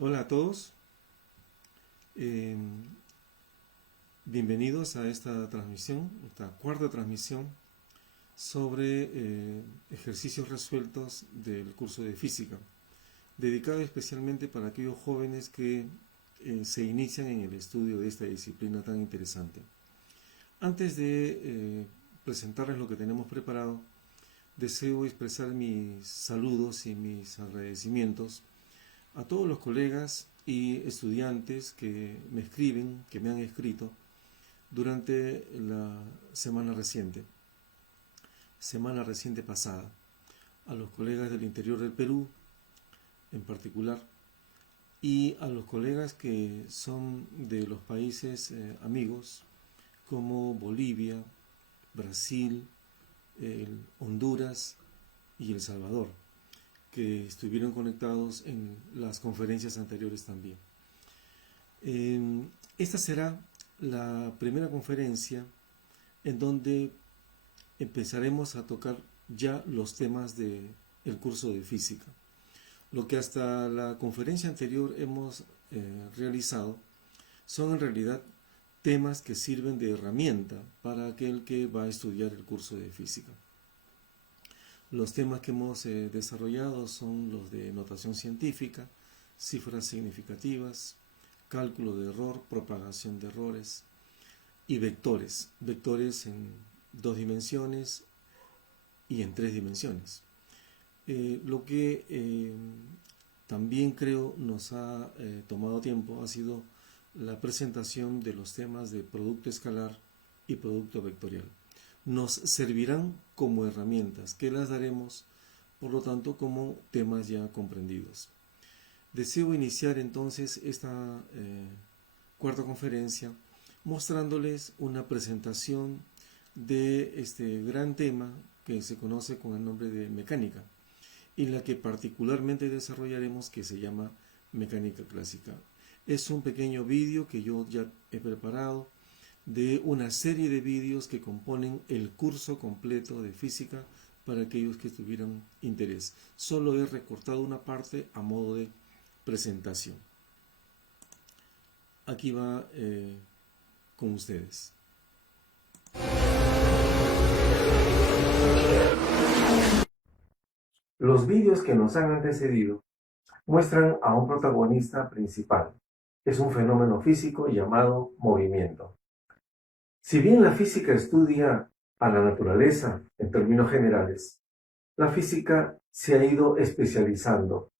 Hola a todos, eh, bienvenidos a esta transmisión, esta cuarta transmisión sobre ejercicios resueltos del curso de física, dedicado especialmente para aquellos jóvenes que se inician en el estudio de esta disciplina tan interesante. Antes de presentarles lo que tenemos preparado, deseo expresar mis saludos y mis agradecimientos a todos los colegas y estudiantes que me escriben, que me han escrito durante la semana reciente pasada, a los colegas del interior del Perú en particular y a los colegas que son de los países amigos como Bolivia, Brasil, Honduras y El Salvador, que estuvieron conectados en las conferencias anteriores también. Esta será la primera conferencia en donde empezaremos a tocar ya los temas del curso de física. Lo que hasta la conferencia anterior hemos realizado son en realidad temas que sirven de herramienta para aquel que va a estudiar el curso de física. Los temas que hemos desarrollado son los de notación científica, cifras significativas, cálculo de error, propagación de errores y vectores. Vectores en 2 dimensiones y en 3 dimensiones. Lo que también creo nos ha tomado tiempo ha sido la presentación de los temas de producto escalar y producto vectorial. Nos servirán como herramientas que las daremos, por lo tanto, como temas ya comprendidos. Deseo iniciar entonces esta cuarta conferencia mostrándoles una presentación de este gran tema que se conoce con el nombre de mecánica, y la que particularmente desarrollaremos, que se llama mecánica clásica. Es un pequeño vídeo que yo ya he preparado de una serie de vídeos que componen el curso completo de física para aquellos que tuvieran interés. Solo he recortado una parte a modo de presentación. Aquí va con ustedes. Los vídeos que nos han antecedido muestran a un protagonista principal. Es un fenómeno físico llamado movimiento. Si bien la física estudia a la naturaleza en términos generales, la física se ha ido especializando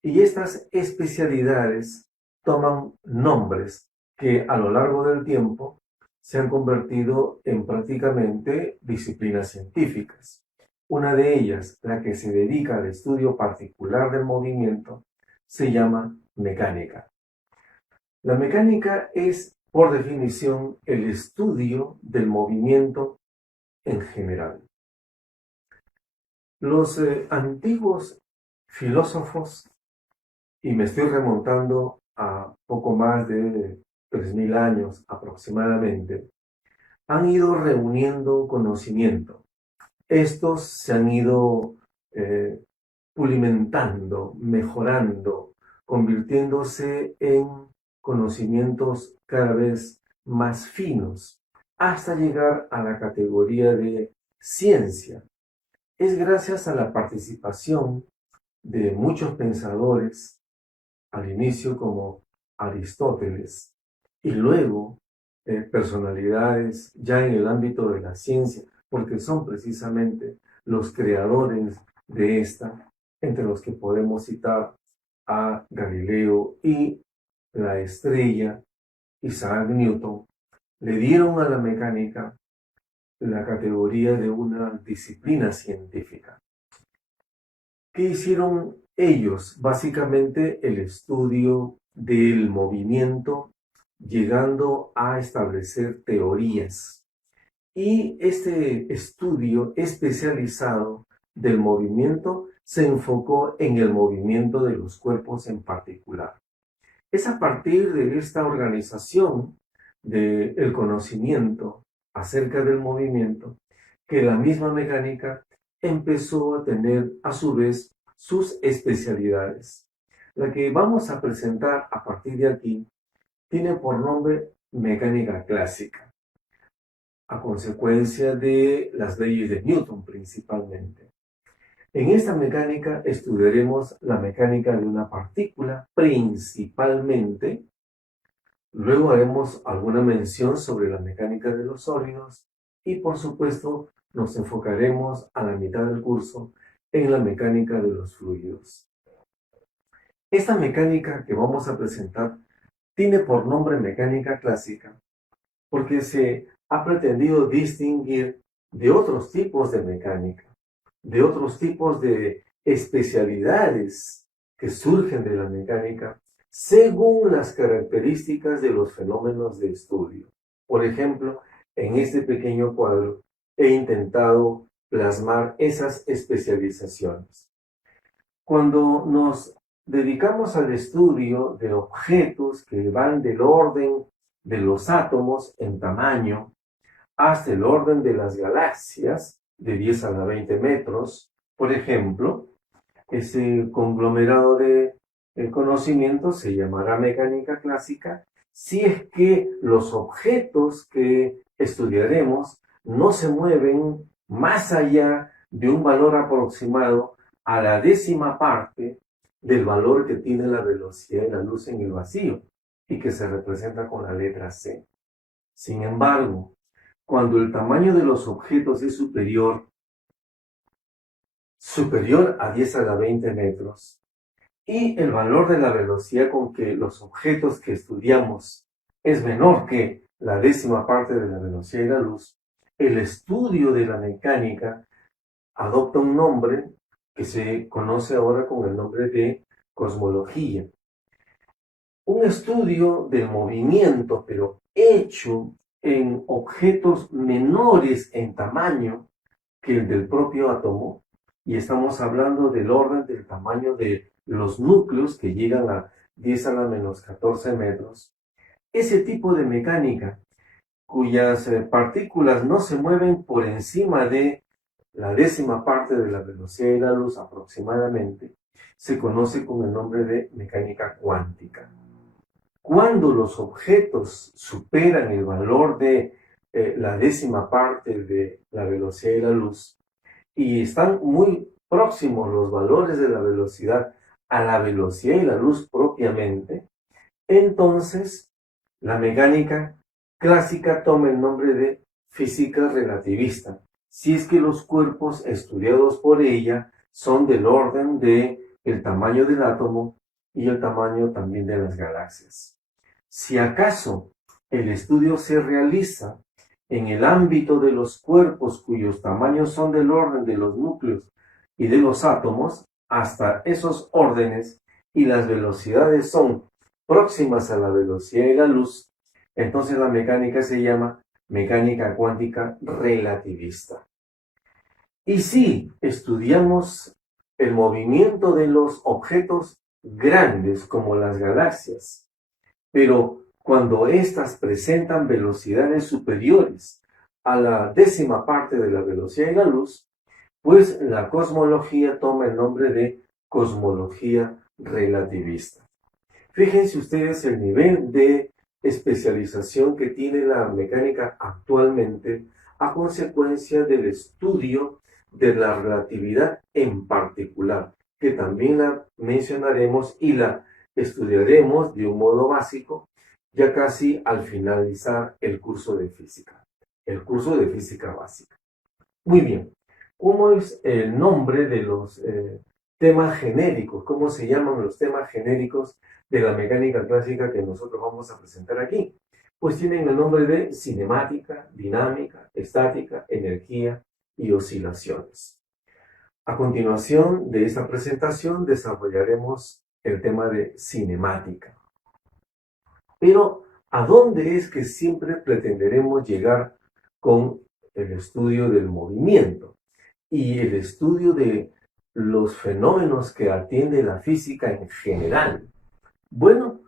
y estas especialidades toman nombres que a lo largo del tiempo se han convertido en prácticamente disciplinas científicas. Una de ellas, la que se dedica al estudio particular del movimiento, se llama mecánica. La mecánica es, por definición, el estudio del movimiento en general. Los antiguos filósofos, y me estoy remontando a poco más de 3000 años aproximadamente, han ido reuniendo conocimiento. Estos se han ido pulimentando, mejorando, convirtiéndose en conocimientos cada vez más finos, hasta llegar a la categoría de ciencia. Es gracias a la participación de muchos pensadores, al inicio como Aristóteles, y luego personalidades ya en el ámbito de la ciencia, porque son precisamente los creadores de esta, entre los que podemos citar a Galileo y la estrella Isaac Newton, le dieron a la mecánica la categoría de una disciplina científica. ¿Qué hicieron ellos? Básicamente el estudio del movimiento, llegando a establecer teorías. Y este estudio especializado del movimiento se enfocó en el movimiento de los cuerpos en particular. Es a partir de esta organización del conocimiento acerca del movimiento que la misma mecánica empezó a tener a su vez sus especialidades. La que vamos a presentar a partir de aquí tiene por nombre mecánica clásica, a consecuencia de las leyes de Newton principalmente. En esta mecánica estudiaremos la mecánica de una partícula principalmente. Luego haremos alguna mención sobre la mecánica de los sólidos y, por supuesto, nos enfocaremos a la mitad del curso en la mecánica de los fluidos. Esta mecánica que vamos a presentar tiene por nombre mecánica clásica porque se ha pretendido distinguir de otros tipos de mecánica, de otros tipos de especialidades que surgen de la mecánica según las características de los fenómenos de estudio. Por ejemplo, en este pequeño cuadro he intentado plasmar esas especializaciones. Cuando nos dedicamos al estudio de objetos que van del orden de los átomos en tamaño hasta el orden de las galaxias, de 10 a la 20 metros, por ejemplo, ese conglomerado de conocimiento se llamará mecánica clásica si es que los objetos que estudiaremos no se mueven más allá de un valor aproximado a la décima parte del valor que tiene la velocidad de la luz en el vacío y que se representa con la letra C. Sin embargo, cuando el tamaño de los objetos es superior a 10 a la 20 metros, y el valor de la velocidad con que los objetos que estudiamos es menor que la décima parte de la velocidad de la luz, el estudio de la mecánica adopta un nombre que se conoce ahora con el nombre de cosmología. Un estudio del movimiento, pero hecho en objetos menores en tamaño que el del propio átomo, y estamos hablando del orden del tamaño de los núcleos que llegan a 10 a la menos 14 metros. Ese tipo de mecánica, cuyas partículas no se mueven por encima de la décima parte de la velocidad de la luz aproximadamente, se conoce con el nombre de mecánica cuántica. Cuando los objetos superan el valor de la décima parte de la velocidad de la luz y están muy próximos los valores de la velocidad a la velocidad de la luz propiamente, entonces la mecánica clásica toma el nombre de física relativista, si es que los cuerpos estudiados por ella son del orden de el tamaño del átomo y el tamaño también de las galaxias. Si acaso el estudio se realiza en el ámbito de los cuerpos cuyos tamaños son del orden de los núcleos y de los átomos, hasta esos órdenes y las velocidades son próximas a la velocidad de la luz, entonces la mecánica se llama mecánica cuántica relativista. Y si estudiamos el movimiento de los objetos grandes como las galaxias, pero cuando éstas presentan velocidades superiores a la décima parte de la velocidad de la luz, pues la cosmología toma el nombre de cosmología relativista. Fíjense ustedes el nivel de especialización que tiene la mecánica actualmente a consecuencia del estudio de la relatividad en particular, que también la mencionaremos y la estudiaremos de un modo básico ya casi al finalizar el curso de física básica. Muy bien, ¿cómo es el nombre de los temas genéricos? ¿Cómo se llaman los temas genéricos de la mecánica clásica que nosotros vamos a presentar aquí? Pues tienen el nombre de cinemática, dinámica, estática, energía y oscilaciones. A continuación de esta presentación desarrollaremos el tema de cinemática. Pero, ¿a dónde es que siempre pretenderemos llegar con el estudio del movimiento y el estudio de los fenómenos que atiende la física en general? Bueno,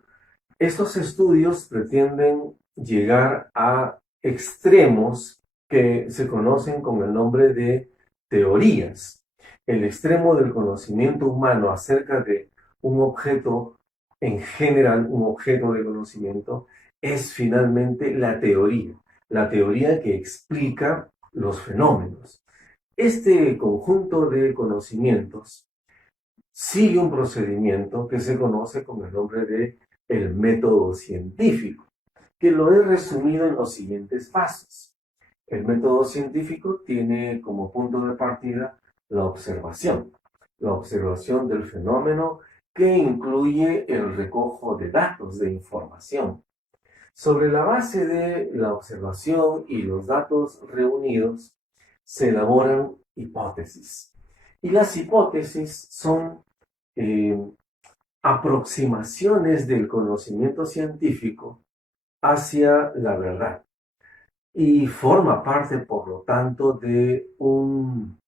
estos estudios pretenden llegar a extremos que se conocen con el nombre de teorías. El extremo del conocimiento humano acerca de un objeto, en general, un objeto de conocimiento, es finalmente la teoría que explica los fenómenos. Este conjunto de conocimientos sigue un procedimiento que se conoce con el nombre de el método científico, que lo he resumido en los siguientes pasos. El método científico tiene como punto de partida la observación del fenómeno que incluye el recojo de datos, de información. Sobre la base de la observación y los datos reunidos, se elaboran hipótesis. Y las hipótesis son eh, aproximaciones del conocimiento científico hacia la verdad y forma parte, por lo tanto, de un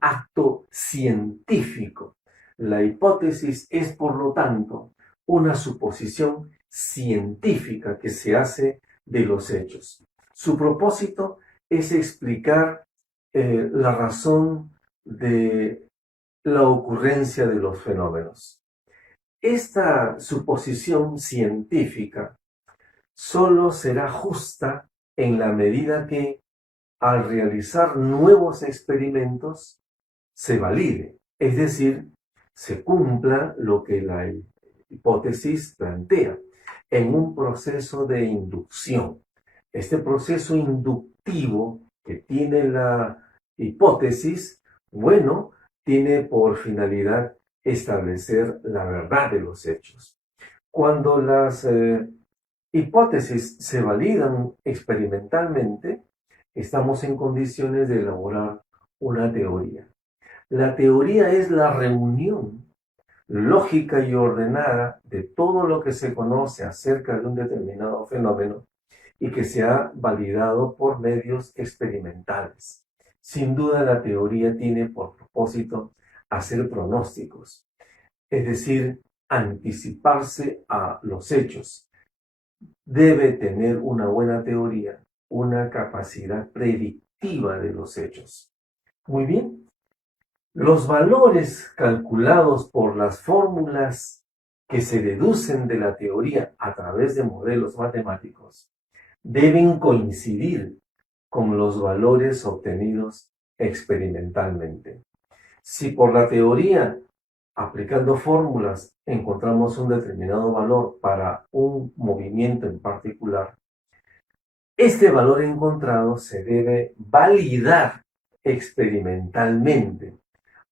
acto científico. La hipótesis es, por lo tanto, una suposición científica que se hace de los hechos. Su propósito es explicar la razón de la ocurrencia de los fenómenos. Esta suposición científica solo será justa en la medida que, al realizar nuevos experimentos, se valide, es decir, se cumpla lo que la hipótesis plantea en un proceso de inducción. Este proceso inductivo que tiene la hipótesis, bueno, tiene por finalidad establecer la verdad de los hechos. Cuando las hipótesis se validan experimentalmente, estamos en condiciones de elaborar una teoría. La teoría es la reunión lógica y ordenada de todo lo que se conoce acerca de un determinado fenómeno y que se ha validado por medios experimentales. Sin duda, la teoría tiene por propósito hacer pronósticos, es decir, anticiparse a los hechos. Debe tener una buena teoría, una capacidad predictiva de los hechos. Muy bien. Los valores calculados por las fórmulas que se deducen de la teoría a través de modelos matemáticos deben coincidir con los valores obtenidos experimentalmente. Si por la teoría, aplicando fórmulas, encontramos un determinado valor para un movimiento en particular, este valor encontrado se debe validar experimentalmente,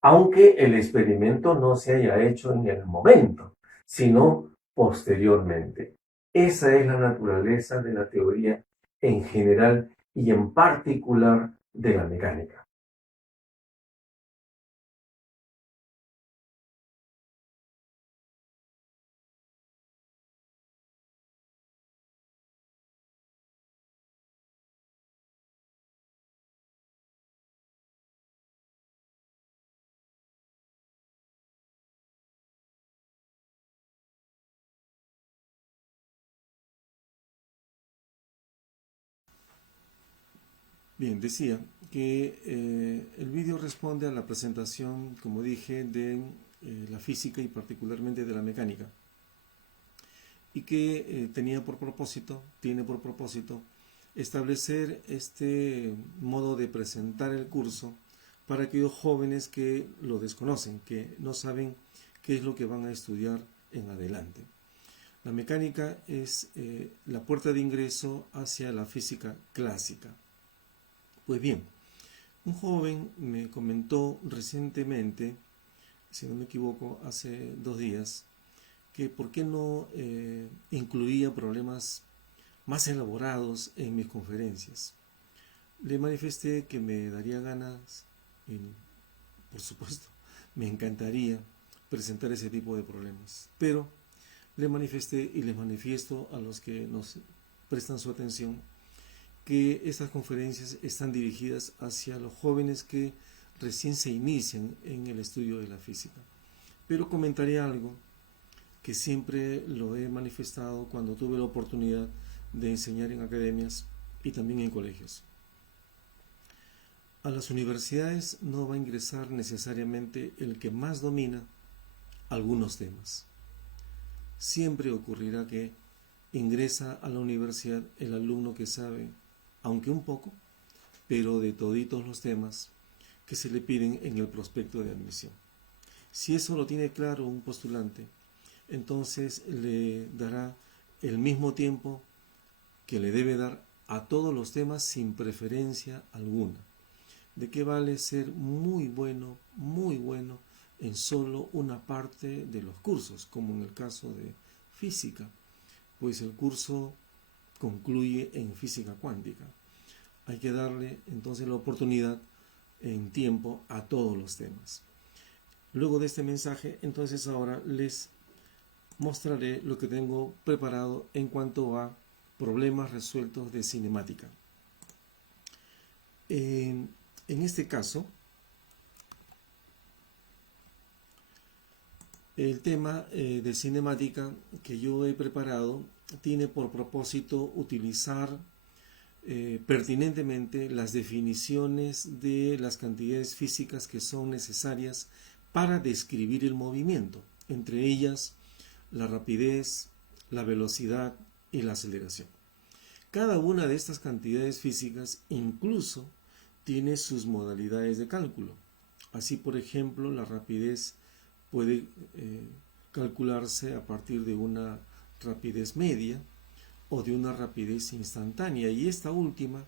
aunque el experimento no se haya hecho en el momento, sino posteriormente. Esa es la naturaleza de la teoría en general y en particular de la mecánica. Bien, decía que el vídeo responde a la presentación, como dije, de la física y particularmente de la mecánica, y que tiene por propósito establecer este modo de presentar el curso para aquellos jóvenes que lo desconocen, que no saben qué es lo que van a estudiar en adelante. La mecánica es la puerta de ingreso hacia la física clásica. Pues bien, un joven me comentó recientemente, si no me equivoco, hace 2 días, que por qué no incluía problemas más elaborados en mis conferencias. Le manifesté que me daría ganas y, por supuesto, me encantaría presentar ese tipo de problemas. Pero le manifesté y les manifiesto a los que nos prestan su atención que estas conferencias están dirigidas hacia los jóvenes que recién se inician en el estudio de la física. Pero comentaré algo que siempre lo he manifestado cuando tuve la oportunidad de enseñar en academias y también en colegios. A las universidades no va a ingresar necesariamente el que más domina algunos temas. Siempre ocurrirá que ingresa a la universidad el alumno que sabe, aunque un poco, pero de toditos los temas que se le piden en el prospecto de admisión. Si eso lo tiene claro un postulante, entonces le dará el mismo tiempo que le debe dar a todos los temas sin preferencia alguna. ¿De qué vale ser muy bueno en solo una parte de los cursos, como en el caso de física? Pues el curso concluye en física cuántica. Hay que darle entonces la oportunidad en tiempo a todos los temas. Luego de este mensaje, entonces ahora les mostraré lo que tengo preparado en cuanto a problemas resueltos de cinemática. En este caso, el tema de cinemática que yo he preparado tiene por propósito utilizar pertinentemente las definiciones de las cantidades físicas que son necesarias para describir el movimiento, entre ellas la rapidez, la velocidad y la aceleración. Cada una de estas cantidades físicas incluso tiene sus modalidades de cálculo. Así, por ejemplo, la rapidez puede calcularse a partir de una rapidez media o de una rapidez instantánea, y esta última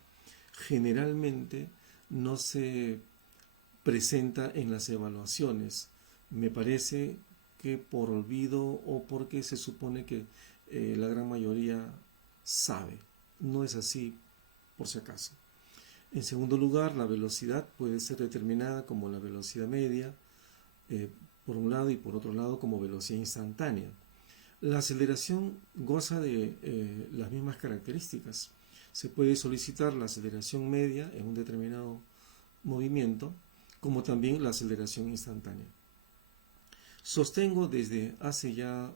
generalmente no se presenta en las evaluaciones. Me parece que por olvido o porque se supone que la gran mayoría sabe. No es así, por si acaso. En segundo lugar, la velocidad puede ser determinada como la velocidad media, por un lado, y por otro lado como velocidad instantánea. La aceleración goza de las mismas características. Se puede solicitar la aceleración media en un determinado movimiento, como también la aceleración instantánea. Sostengo desde hace ya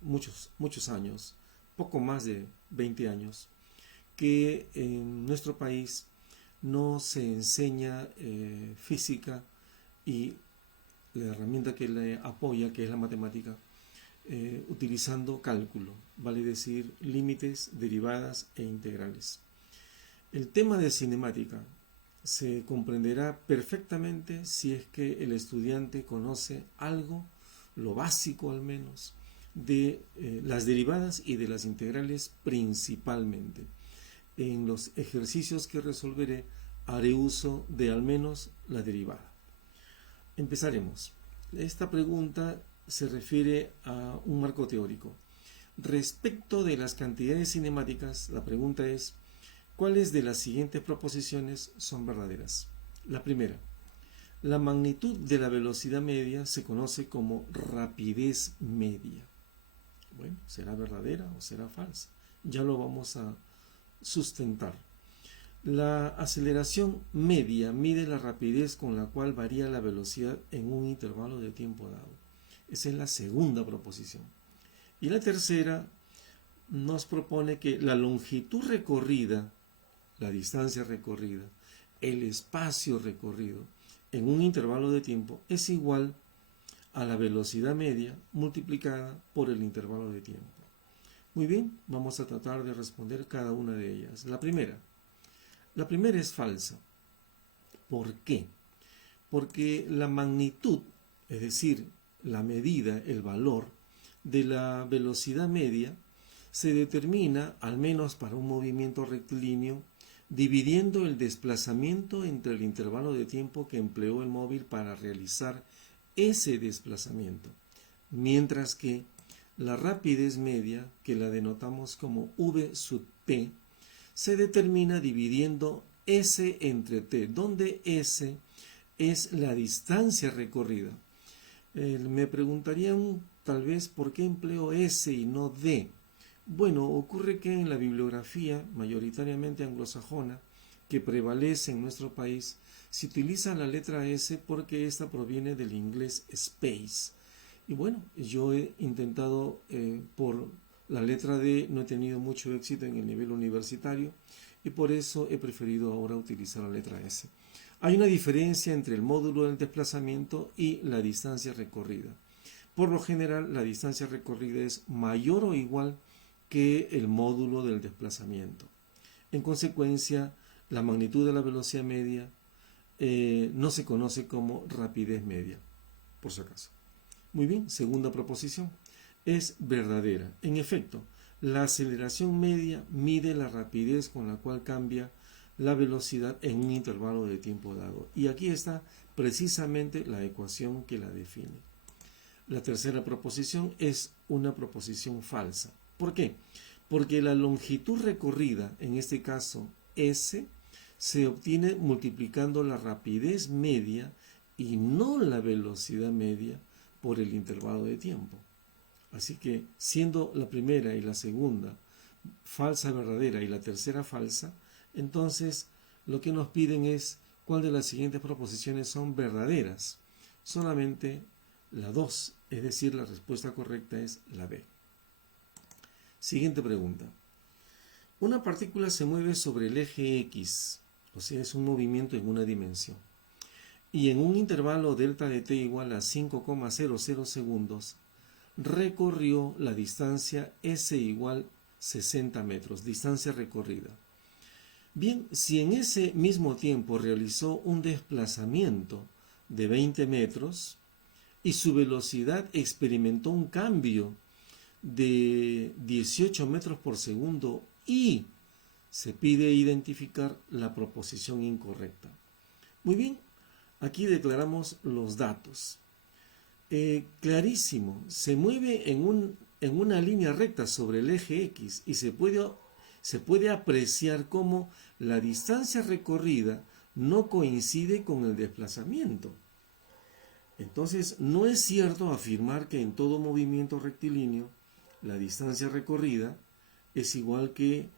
muchos años, poco más de 20 años, que en nuestro país no se enseña física y la herramienta que le apoya, que es la matemática, utilizando cálculo, vale decir límites, derivadas e integrales. El tema de cinemática se comprenderá perfectamente si es que el estudiante conoce algo, lo básico al menos, de las derivadas y de las integrales principalmente. En los ejercicios que resolveré haré uso de al menos la derivada. Empezaremos. Esta pregunta se refiere a un marco teórico. Respecto de las cantidades cinemáticas, la pregunta es: ¿cuáles de las siguientes proposiciones son verdaderas? La primera: la magnitud de la velocidad media se conoce como rapidez media. Bueno, ¿será verdadera o será falsa? Ya lo vamos a sustentar. La aceleración media mide la rapidez con la cual varía la velocidad en un intervalo de tiempo dado. Esa es la segunda proposición. Y la tercera nos propone que la longitud recorrida, la distancia recorrida, el espacio recorrido en un intervalo de tiempo es igual a la velocidad media multiplicada por el intervalo de tiempo. Muy bien, vamos a tratar de responder cada una de ellas. La primera es falsa. ¿Por qué? Porque la magnitud, es decir, la medida, el valor de la velocidad media, se determina, al menos para un movimiento rectilíneo, dividiendo el desplazamiento entre el intervalo de tiempo que empleó el móvil para realizar ese desplazamiento, mientras que la rapidez media, que la denotamos como v sub t, se determina dividiendo s entre t, donde s es la distancia recorrida. Me preguntarían tal vez por qué empleo s y no d. Bueno, ocurre que en la bibliografía, mayoritariamente anglosajona, que prevalece en nuestro país, se utiliza la letra S porque esta proviene del inglés space. Y bueno, yo he intentado por la letra D, no he tenido mucho éxito en el nivel universitario y por eso he preferido ahora utilizar la letra S. Hay una diferencia entre el módulo del desplazamiento y la distancia recorrida. por lo general la distancia recorrida es mayor o igual que el módulo del desplazamiento. En consecuencia, la magnitud de la velocidad media no se conoce como rapidez media, por si acaso. Muy bien, segunda proposición. Es verdadera. En efecto, la aceleración media mide la rapidez con la cual cambia la velocidad en un intervalo de tiempo dado. Y aquí está precisamente la ecuación que la define. La tercera proposición es una proposición falsa. ¿Por qué? Porque la longitud recorrida, en este caso S, se obtiene multiplicando la rapidez media y no la velocidad media por el intervalo de tiempo. Así que, siendo la primera y la segunda falsa verdadera y la tercera falsa, entonces lo que nos piden es cuál de las siguientes proposiciones son verdaderas. Solamente la 2, es decir, la respuesta correcta es la B. Siguiente pregunta. Una partícula se mueve sobre el eje X, o sea, es un movimiento en una dimensión, y en un intervalo delta de t igual a 5,00 segundos, recorrió la distancia S igual 60 metros, distancia recorrida. Bien, si en ese mismo tiempo realizó un desplazamiento de 20 metros y su velocidad experimentó un cambio de 18 metros por segundo y se pide identificar la proposición incorrecta. Muy bien, aquí declaramos los datos. Clarísimo, se mueve en una línea recta sobre el eje X y se puede apreciar cómo la distancia recorrida no coincide con el desplazamiento. Entonces, no es cierto afirmar que en todo movimiento rectilíneo la distancia recorrida es igual que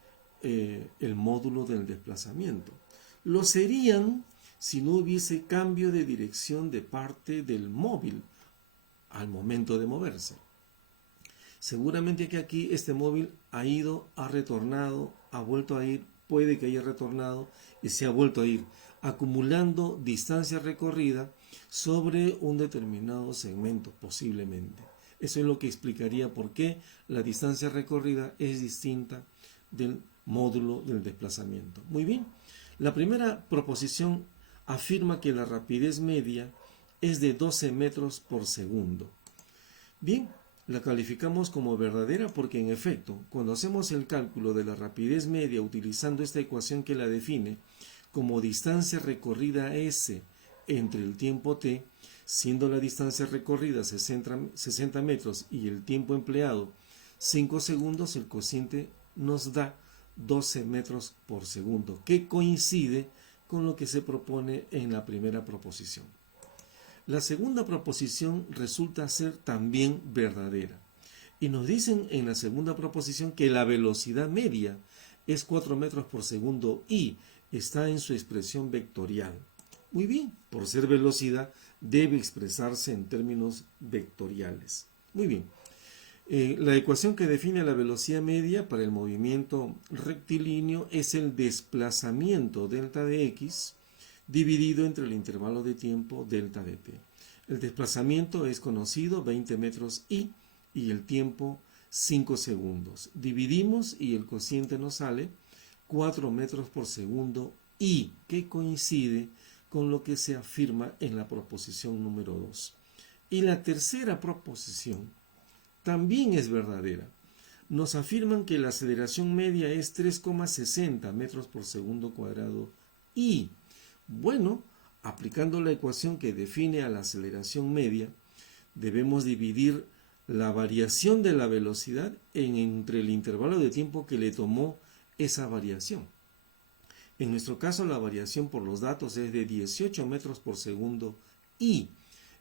el módulo del desplazamiento. Lo serían si no hubiese cambio de dirección de parte del móvil al momento de moverse. Seguramente que aquí este móvil ha ido, ha retornado, ha vuelto a ir, puede que haya retornado y se ha vuelto a ir, acumulando distancia recorrida sobre un determinado segmento, posiblemente. Eso es lo que explicaría por qué la distancia recorrida es distinta del módulo del desplazamiento. Muy bien, la primera proposición afirma que la rapidez media es de 12 metros por segundo. Bien, la calificamos como verdadera porque en efecto, cuando hacemos el cálculo de la rapidez media utilizando esta ecuación que la define como distancia recorrida S entre el tiempo t, siendo la distancia recorrida 60 metros y el tiempo empleado 5 segundos, el cociente nos da 12 metros por segundo, que coincide con lo que se propone en la primera proposición. La segunda proposición resulta ser también verdadera. Y nos dicen en la segunda proposición que la velocidad media es 4 metros por segundo y está en su expresión vectorial. Muy bien, por ser velocidad debe expresarse en términos vectoriales. Muy bien. La ecuación que define la velocidad media para el movimiento rectilíneo es el desplazamiento delta de x dividido entre el intervalo de tiempo delta de t. El desplazamiento es conocido, 20 metros y el tiempo 5 segundos. Dividimos y el cociente nos sale 4 metros por segundo y que coincide con lo que se afirma en la proposición número 2. Y la tercera proposición también es verdadera. Nos afirman que la aceleración media es 3,60 metros por segundo cuadrado y, bueno, aplicando la ecuación que define a la aceleración media, debemos dividir la variación de la velocidad entre el intervalo de tiempo que le tomó esa variación. En nuestro caso, la variación por los datos es de 18 metros por segundo y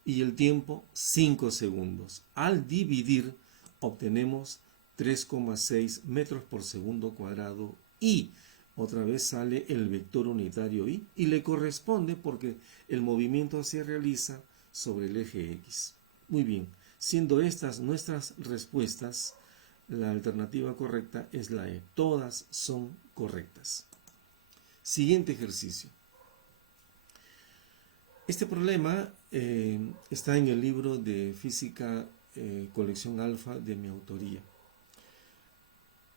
el tiempo 5 segundos. Al dividir, obtenemos 3,6 metros por segundo cuadrado y otra vez sale el vector unitario y le corresponde porque el movimiento se realiza sobre el eje X. Muy bien, siendo estas nuestras respuestas, la alternativa correcta es la E. Todas son correctas. Siguiente ejercicio. Este problema está en el libro de Física colección alfa de mi autoría.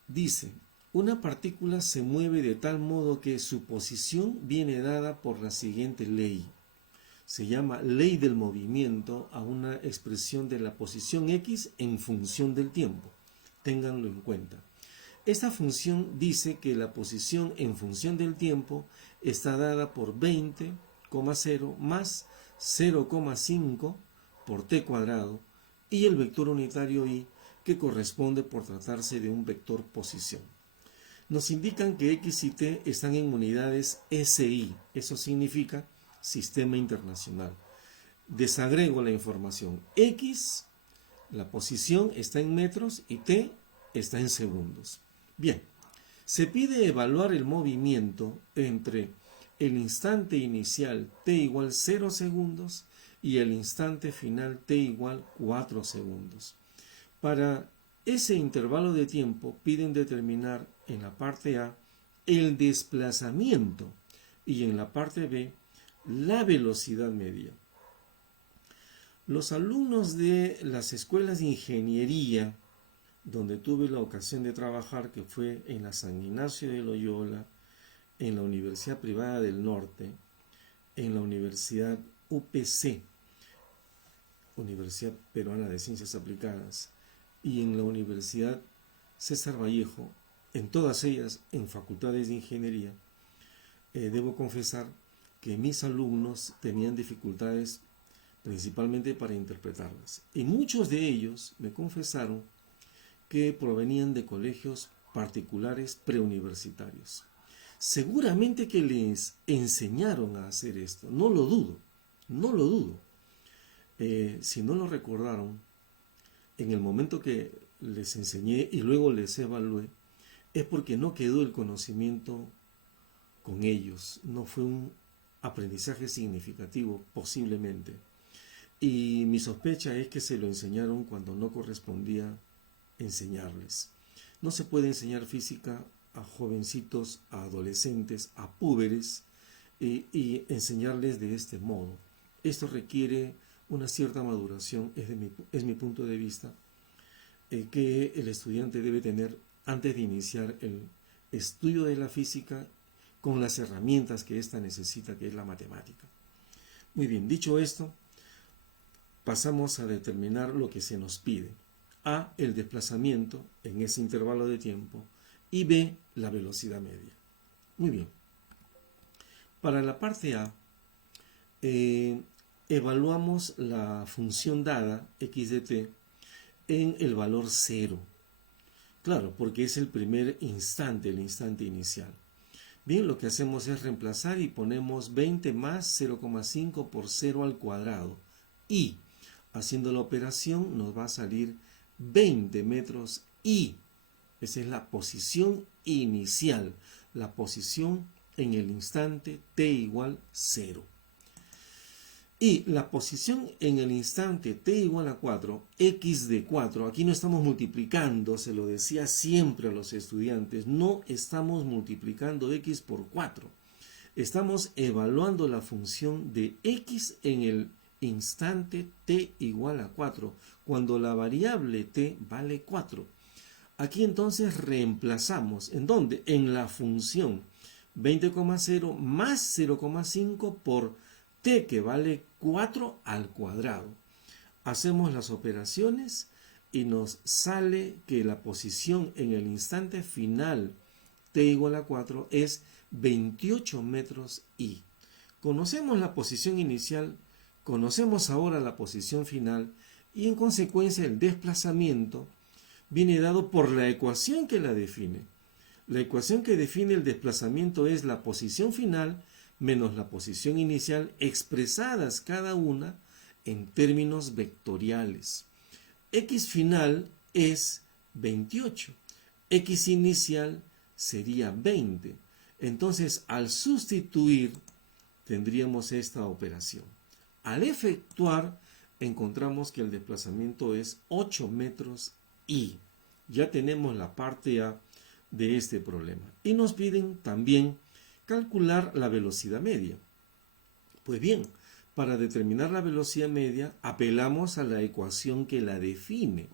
Dice, una partícula se mueve de tal modo que su posición viene dada por la siguiente ley. Se llama ley del movimiento a una expresión de la posición X en función del tiempo. Ténganlo en cuenta. Esta función dice que la posición en función del tiempo está dada por 20,0 más 0,5 por t cuadrado y el vector unitario y, que corresponde por tratarse de un vector posición. Nos indican que X y T están en unidades SI, eso significa Sistema Internacional. Desagrego la información. X, la posición está en metros y T está en segundos. Bien, se pide evaluar el movimiento entre el instante inicial t igual 0 segundos y el instante final t igual 4 segundos. Para ese intervalo de tiempo piden determinar en la parte A el desplazamiento y en la parte B la velocidad media. Los alumnos de las escuelas de ingeniería donde tuve la ocasión de trabajar, que fue en la San Ignacio de Loyola, en la Universidad Privada del Norte, en la Universidad UPC, Universidad Peruana de Ciencias Aplicadas, y en la Universidad César Vallejo, en todas ellas en facultades de ingeniería, debo confesar que mis alumnos tenían dificultades principalmente para interpretarlas. Y muchos de ellos me confesaron que provenían de colegios particulares preuniversitarios. Seguramente que les enseñaron a hacer esto, no lo dudo, no lo dudo. Si no lo recordaron, en el momento que les enseñé y luego les evalué, es porque no quedó el conocimiento con ellos, no fue un aprendizaje significativo posiblemente. Y mi sospecha es que se lo enseñaron cuando no correspondía enseñarles. No se puede enseñar física a jovencitos, a adolescentes, a púberes y enseñarles de este modo. Esto requiere una cierta maduración, es mi punto de vista, que el estudiante debe tener antes de iniciar el estudio de la física con las herramientas que ésta necesita, que es la matemática. Muy bien, dicho esto, pasamos a determinar lo que se nos pide. A, el desplazamiento en ese intervalo de tiempo y B, la velocidad media. Muy bien. Para la parte A, evaluamos la función dada, x de t, en el valor 0. Claro, porque es el primer instante, el instante inicial. Bien, lo que hacemos es reemplazar y ponemos 20 más 0,5 por 0 al cuadrado. Y, haciendo la operación, nos va a salir 20 metros y esa es la posición inicial, la posición en el instante t igual 0. Y la posición en el instante t igual a 4, x de 4, aquí no estamos multiplicando, se lo decía siempre a los estudiantes, no estamos multiplicando x por 4. Estamos evaluando la función de x en el instante t igual a 4, cuando la variable t vale 4. Aquí entonces reemplazamos, ¿en dónde? En la función 20,0 más 0,5 por t que vale 4 al cuadrado. Hacemos las operaciones y nos sale que la posición en el instante final t igual a 4 es 28 metros y. Conocemos la posición inicial, conocemos ahora la posición final y en consecuencia el desplazamiento viene dado por la ecuación que la define. La ecuación que define el desplazamiento es la posición final menos la posición inicial expresadas cada una en términos vectoriales. X final es 28, X inicial sería 20. Entonces, al sustituir, tendríamos esta operación. Al efectuar, encontramos que el desplazamiento es 8 metros y. Ya tenemos la parte A de este problema. Y nos piden también calcular la velocidad media. Pues bien, Para determinar la velocidad media, apelamos a la ecuación que la define.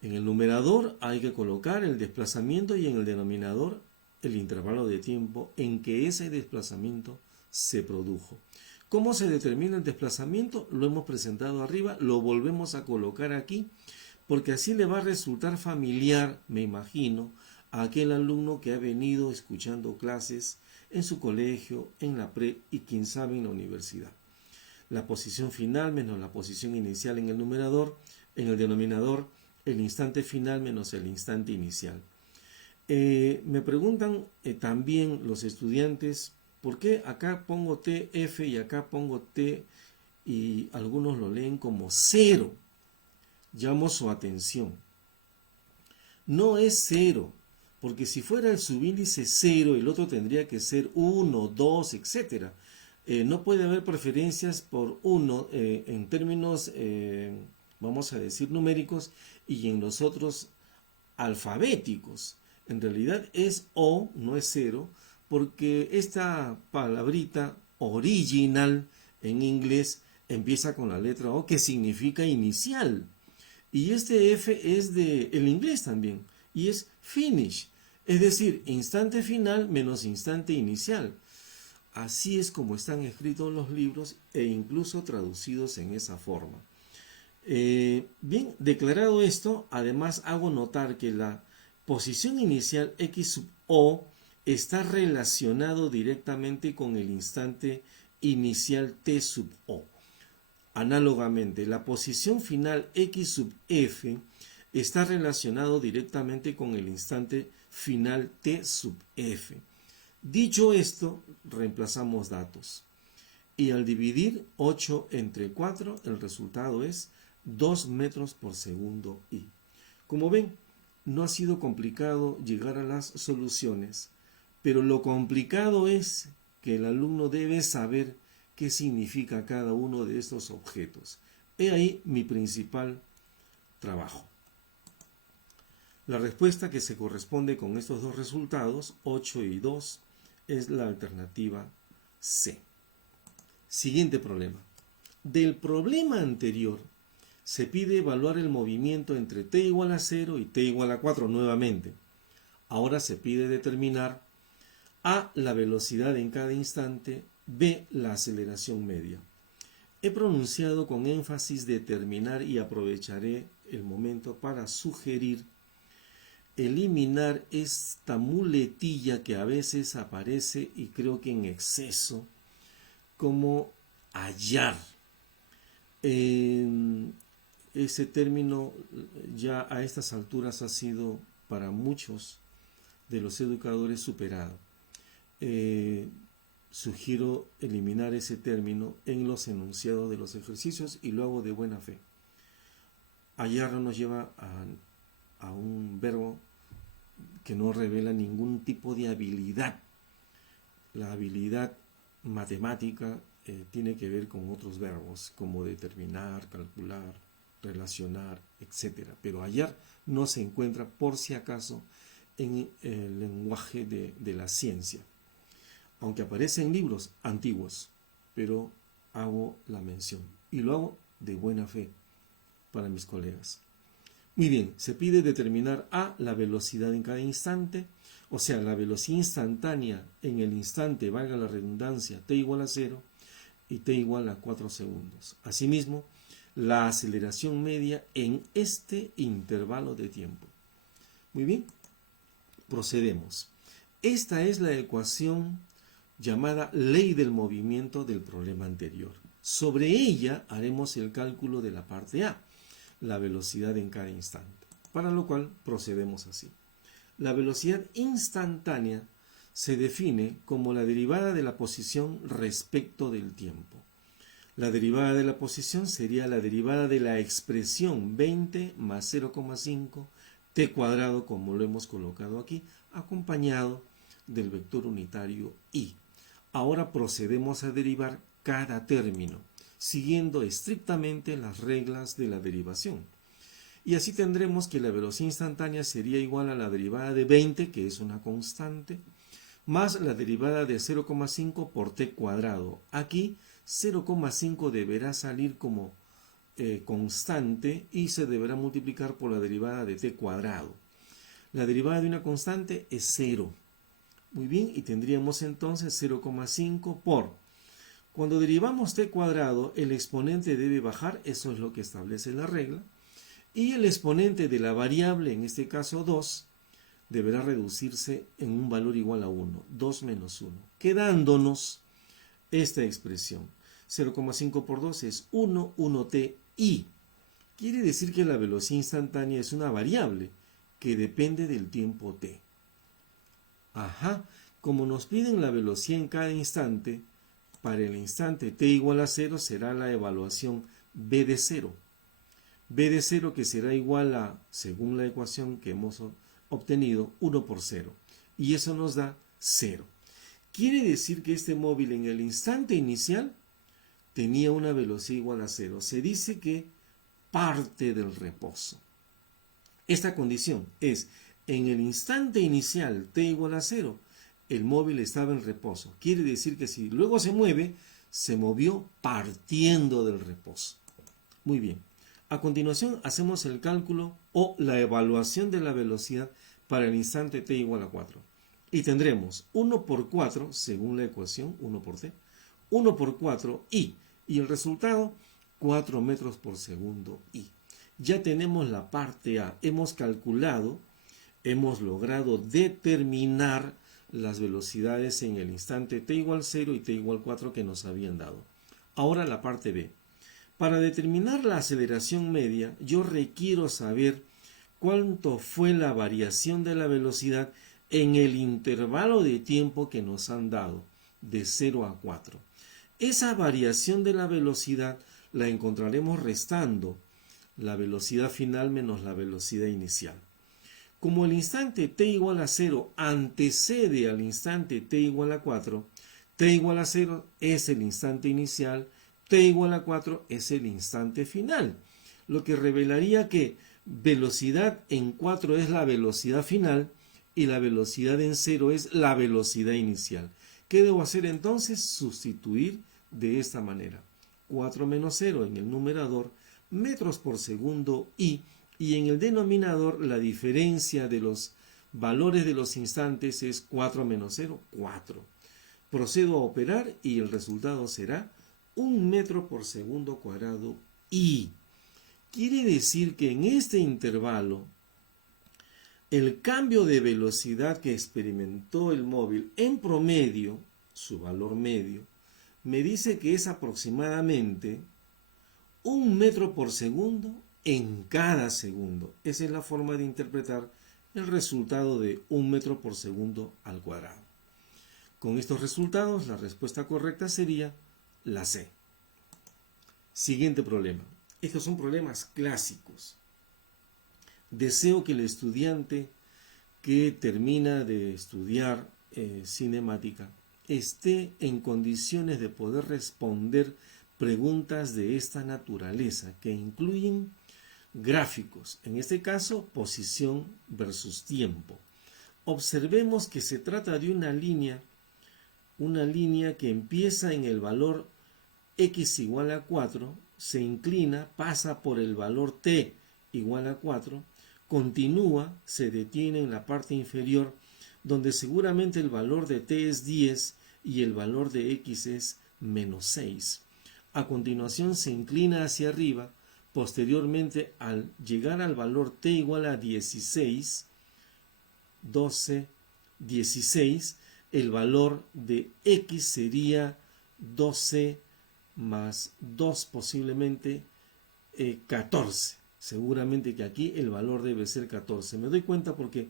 En el numerador hay que colocar el desplazamiento y en el denominador el intervalo de tiempo en que ese desplazamiento se produjo. ¿Cómo se determina el desplazamiento? Lo hemos presentado arriba, lo volvemos a colocar aquí, porque así le va a resultar familiar, me imagino, a aquel alumno que ha venido escuchando clases en su colegio, en la pre y quién sabe en la universidad. La posición final menos la posición inicial en el numerador, en el denominador, el instante final menos el instante inicial. Me preguntan también los estudiantes, ¿por qué acá pongo TF y acá pongo T y algunos lo leen como 0? Llamo su atención. No es 0, porque si fuera el subíndice 0, el otro tendría que ser 1, 2, etc. No puede haber preferencias por 1 en términos, vamos a decir, numéricos y en los otros alfabéticos. En realidad es O, no es 0, porque esta palabrita original en inglés empieza con la letra O, que significa inicial. Y este F es del inglés también, y es finish, es decir, instante final menos instante inicial. Así es como están escritos los libros e incluso traducidos en esa forma. Bien, declarado esto, además hago notar que la posición inicial X sub O está relacionado directamente con el instante inicial T sub O. Análogamente, la posición final X sub F está relacionado directamente con el instante final T sub F. Dicho esto, reemplazamos datos. Y al dividir 8 entre 4, el resultado es 2 metros por segundo I. Como ven, no ha sido complicado llegar a las soluciones, pero lo complicado es que el alumno debe saber qué significa cada uno de estos objetos. He ahí mi principal trabajo. La respuesta que se corresponde con estos dos resultados, 8 y 2, es la alternativa C. Siguiente problema. Del problema anterior se pide evaluar el movimiento entre t igual a 0 y t igual a 4 nuevamente. Ahora se pide determinar A, la velocidad en cada instante, B, la aceleración media. He pronunciado con énfasis determinar y aprovecharé el momento para sugerir eliminar esta muletilla que a veces aparece y creo que en exceso como hallar. Ese término ya a estas alturas ha sido para muchos de los educadores superado. Sugiero eliminar ese término en los enunciados de los ejercicios y lo hago de buena fe. Hallar nos lleva a un verbo que no revela ningún tipo de habilidad. La habilidad matemática tiene que ver con otros verbos como determinar, calcular, relacionar, etc. Pero hallar no se encuentra por si acaso en el lenguaje de la ciencia. Aunque aparece en libros antiguos, pero hago la mención y lo hago de buena fe para mis colegas. Muy bien, se pide determinar A, la velocidad en cada instante, o sea, la velocidad instantánea en el instante, valga la redundancia, t igual a 0 y t igual a 4 segundos. Asimismo, la aceleración media en este intervalo de tiempo. Muy bien, procedemos. Esta es la ecuación llamada ley del movimiento del problema anterior. Sobre ella haremos el cálculo de la parte A, la velocidad en cada instante, para lo cual procedemos así. La velocidad instantánea se define como la derivada de la posición respecto del tiempo. La derivada de la posición sería la derivada de la expresión 20 más 0,5 t cuadrado, como lo hemos colocado aquí, acompañado del vector unitario i. Ahora procedemos a derivar cada término, siguiendo estrictamente las reglas de la derivación. Y así tendremos que la velocidad instantánea sería igual a la derivada de 20, que es una constante, más la derivada de 0,5 por t cuadrado. Aquí 0,5 deberá salir como constante y se deberá multiplicar por la derivada de t cuadrado. La derivada de una constante es 0. Muy bien, y tendríamos entonces 0,5 por... Cuando derivamos t cuadrado, el exponente debe bajar, eso es lo que establece la regla, y el exponente de la variable, en este caso 2, deberá reducirse en un valor igual a 1, 2 menos 1, quedándonos esta expresión. 0,5 por 2 es 1, 1t, y quiere decir que la velocidad instantánea es una variable que depende del tiempo t. Ajá, como nos piden la velocidad en cada instante, para el instante t igual a 0 será la evaluación b de 0. B de 0 que será igual a, según la ecuación que hemos obtenido, 1 por 0. Y eso nos da 0. Quiere decir que este móvil en el instante inicial tenía una velocidad igual a 0. Se dice que parte del reposo. Esta condición es, en el instante inicial t igual a 0, el móvil estaba en reposo. Quiere decir que si luego se mueve, se movió partiendo del reposo. Muy bien. A continuación hacemos el cálculo o la evaluación de la velocidad para el instante t igual a 4. Y tendremos 1 por 4, según la ecuación, 1 por t, 1 por 4 y el resultado, 4 metros por segundo i. Ya tenemos la parte A. Hemos calculado, hemos logrado determinar las velocidades en el instante t igual 0 y t igual 4 que nos habían dado. Ahora la parte B. Para determinar la aceleración media, yo requiero saber cuánto fue la variación de la velocidad en el intervalo de tiempo que nos han dado, de 0 a 4. Esa variación de la velocidad la encontraremos restando la velocidad final menos la velocidad inicial. Como el instante t igual a 0 antecede al instante t igual a 4, t igual a 0 es el instante inicial, t igual a 4 es el instante final, lo que revelaría que velocidad en 4 es la velocidad final y la velocidad en 0 es la velocidad inicial. ¿Qué debo hacer entonces? Sustituir de esta manera. 4 menos 0 en el numerador, metros por segundo y en el denominador la diferencia de los valores de los instantes es 4 menos 0, 4. Procedo a operar y el resultado será 1 metro por segundo cuadrado i. Quiere decir que en este intervalo el cambio de velocidad que experimentó el móvil en promedio, su valor medio, me dice que es aproximadamente 1 metro por segundo en cada segundo. Esa es la forma de interpretar el resultado de 1 metro por segundo al cuadrado. Con estos resultados, la respuesta correcta sería la C. Siguiente problema. Estos son problemas clásicos. Deseo que el estudiante que termina de estudiar cinemática esté en condiciones de poder responder preguntas de esta naturaleza que incluyen gráficos, en este caso posición versus tiempo. Observemos que se trata de una línea que empieza en el valor x igual a 4, se inclina, pasa por el valor t igual a 4, continúa, se detiene en la parte inferior, donde seguramente el valor de t es 10 y el valor de x es menos 6. A continuación se inclina hacia arriba, posteriormente al llegar al valor t igual a 16, 12, 16, el valor de x sería 12 más 2, posiblemente 14. Seguramente que aquí el valor debe ser 14. Me doy cuenta porque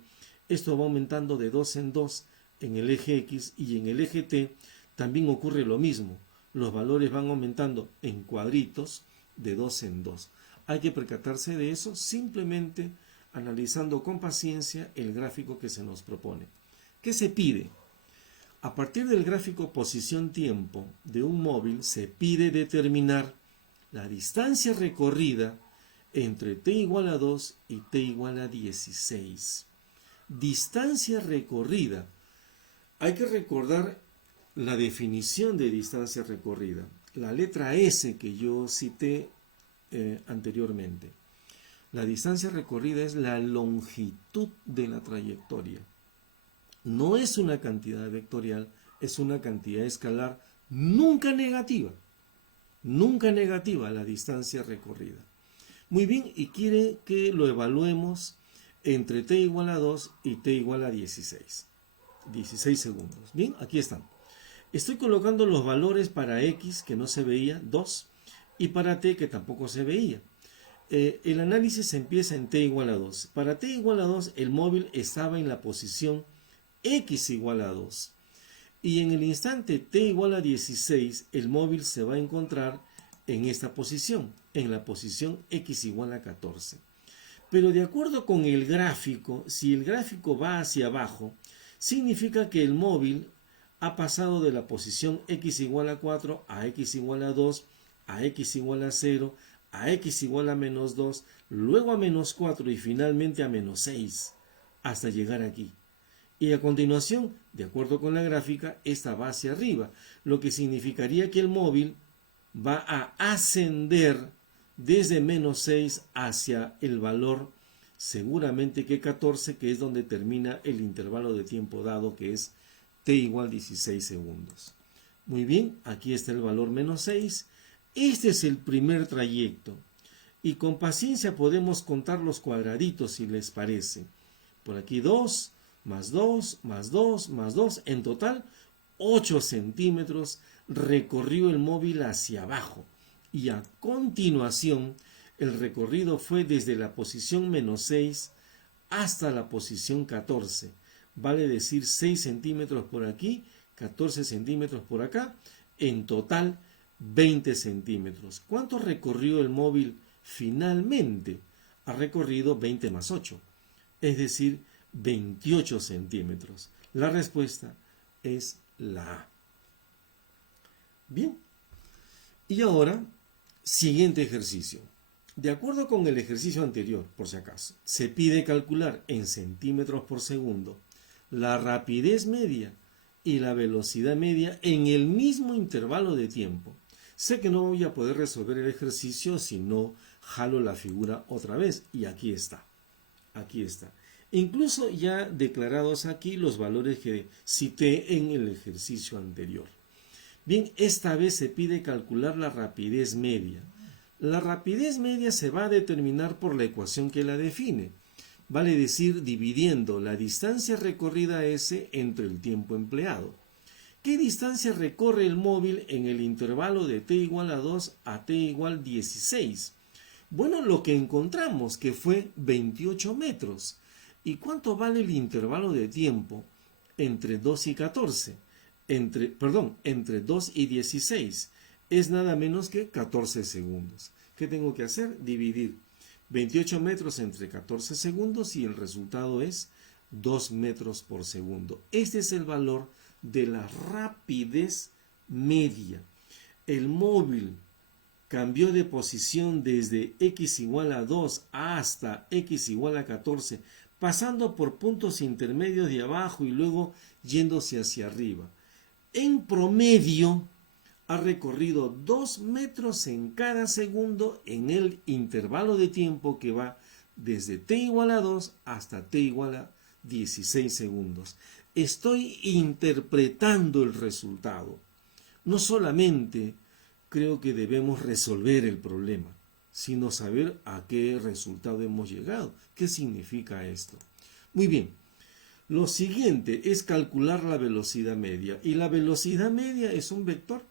esto va aumentando de 2 en 2 en el eje X y en el eje T también ocurre lo mismo. Los valores van aumentando en cuadritos de 2 en 2. Hay que percatarse de eso simplemente analizando con paciencia el gráfico que se nos propone. ¿Qué se pide? A partir del gráfico posición-tiempo de un móvil se pide determinar la distancia recorrida entre t igual a 2 y t igual a 16. Distancia recorrida. Hay que recordar la definición de distancia recorrida. la letra S que yo cité anteriormente. La distancia recorrida es la longitud de la trayectoria. No es una cantidad vectorial, es una cantidad escalar nunca negativa. Nunca negativa la distancia recorrida. Muy bien, y quiere que lo evaluemos entre t igual a 2 y t igual a 16. 16 segundos. Bien, aquí están. Estoy colocando los valores para x, que no se veía, 2, y para t, que tampoco se veía. El análisis empieza en t igual a 2. Para t igual a 2, el móvil estaba en la posición x igual a 2. Y en el instante t igual a 16, el móvil se va a encontrar en esta posición, en la posición x igual a 14. Pero de acuerdo con el gráfico, si el gráfico va hacia abajo, significa que el móvil ha pasado de la posición x igual a 4 a x igual a 2, a x igual a 0, a x igual a menos 2, luego a menos 4 y finalmente a menos 6, hasta llegar aquí. Y a continuación, de acuerdo con la gráfica, esta va hacia arriba, lo que significaría que el móvil va a ascender desde menos 6 hacia el valor seguramente que 14, que es donde termina el intervalo de tiempo dado, que es t igual 16 segundos. Muy bien, aquí está el valor menos 6. Este es el primer trayecto. Y con paciencia podemos contar los cuadraditos si les parece. Por aquí 2, más 2, más 2, más 2. En total, 8 centímetros recorrió el móvil hacia abajo. Y a continuación, el recorrido fue desde la posición menos 6 hasta la posición 14. Vale decir 6 centímetros por aquí, 14 centímetros por acá. En total, 20 centímetros. ¿Cuánto recorrió el móvil finalmente? Ha recorrido 20 más 8, es decir, 28 centímetros. La respuesta es la A. Bien, y ahora, siguiente ejercicio. De acuerdo con el ejercicio anterior, por si acaso, se pide calcular en centímetros por segundo la rapidez media y la velocidad media en el mismo intervalo de tiempo. Sé que no voy a poder resolver el ejercicio si no jalo la figura otra vez, y aquí está. Aquí está. Incluso ya declarados aquí los valores que cité en el ejercicio anterior. Bien, esta vez se pide calcular la rapidez media. La rapidez media se va a determinar por la ecuación que la define. Vale decir, dividiendo la distancia recorrida S entre el tiempo empleado. ¿Qué distancia recorre el móvil en el intervalo de t igual a 2 a t igual 16? Bueno, lo que encontramos que fue 28 metros. ¿Y cuánto vale el intervalo de tiempo entre 2 y 14? Entre 2 y 16. Es nada menos que 14 segundos. ¿Qué tengo que hacer? Dividir 28 metros entre 14 segundos y el resultado es 2 metros por segundo. Este es el valor de la rapidez media. El móvil cambió de posición desde x igual a 2 hasta x igual a 14, pasando por puntos intermedios de abajo y luego yéndose hacia arriba. En promedio, ha recorrido 2 metros en cada segundo en el intervalo de tiempo que va desde t igual a 2 hasta t igual a 16 segundos. Estoy interpretando el resultado. No solamente creo que debemos resolver el problema, sino saber a qué resultado hemos llegado. ¿Qué significa esto? Muy bien. Lo siguiente es calcular la velocidad media. Y la velocidad media es un vector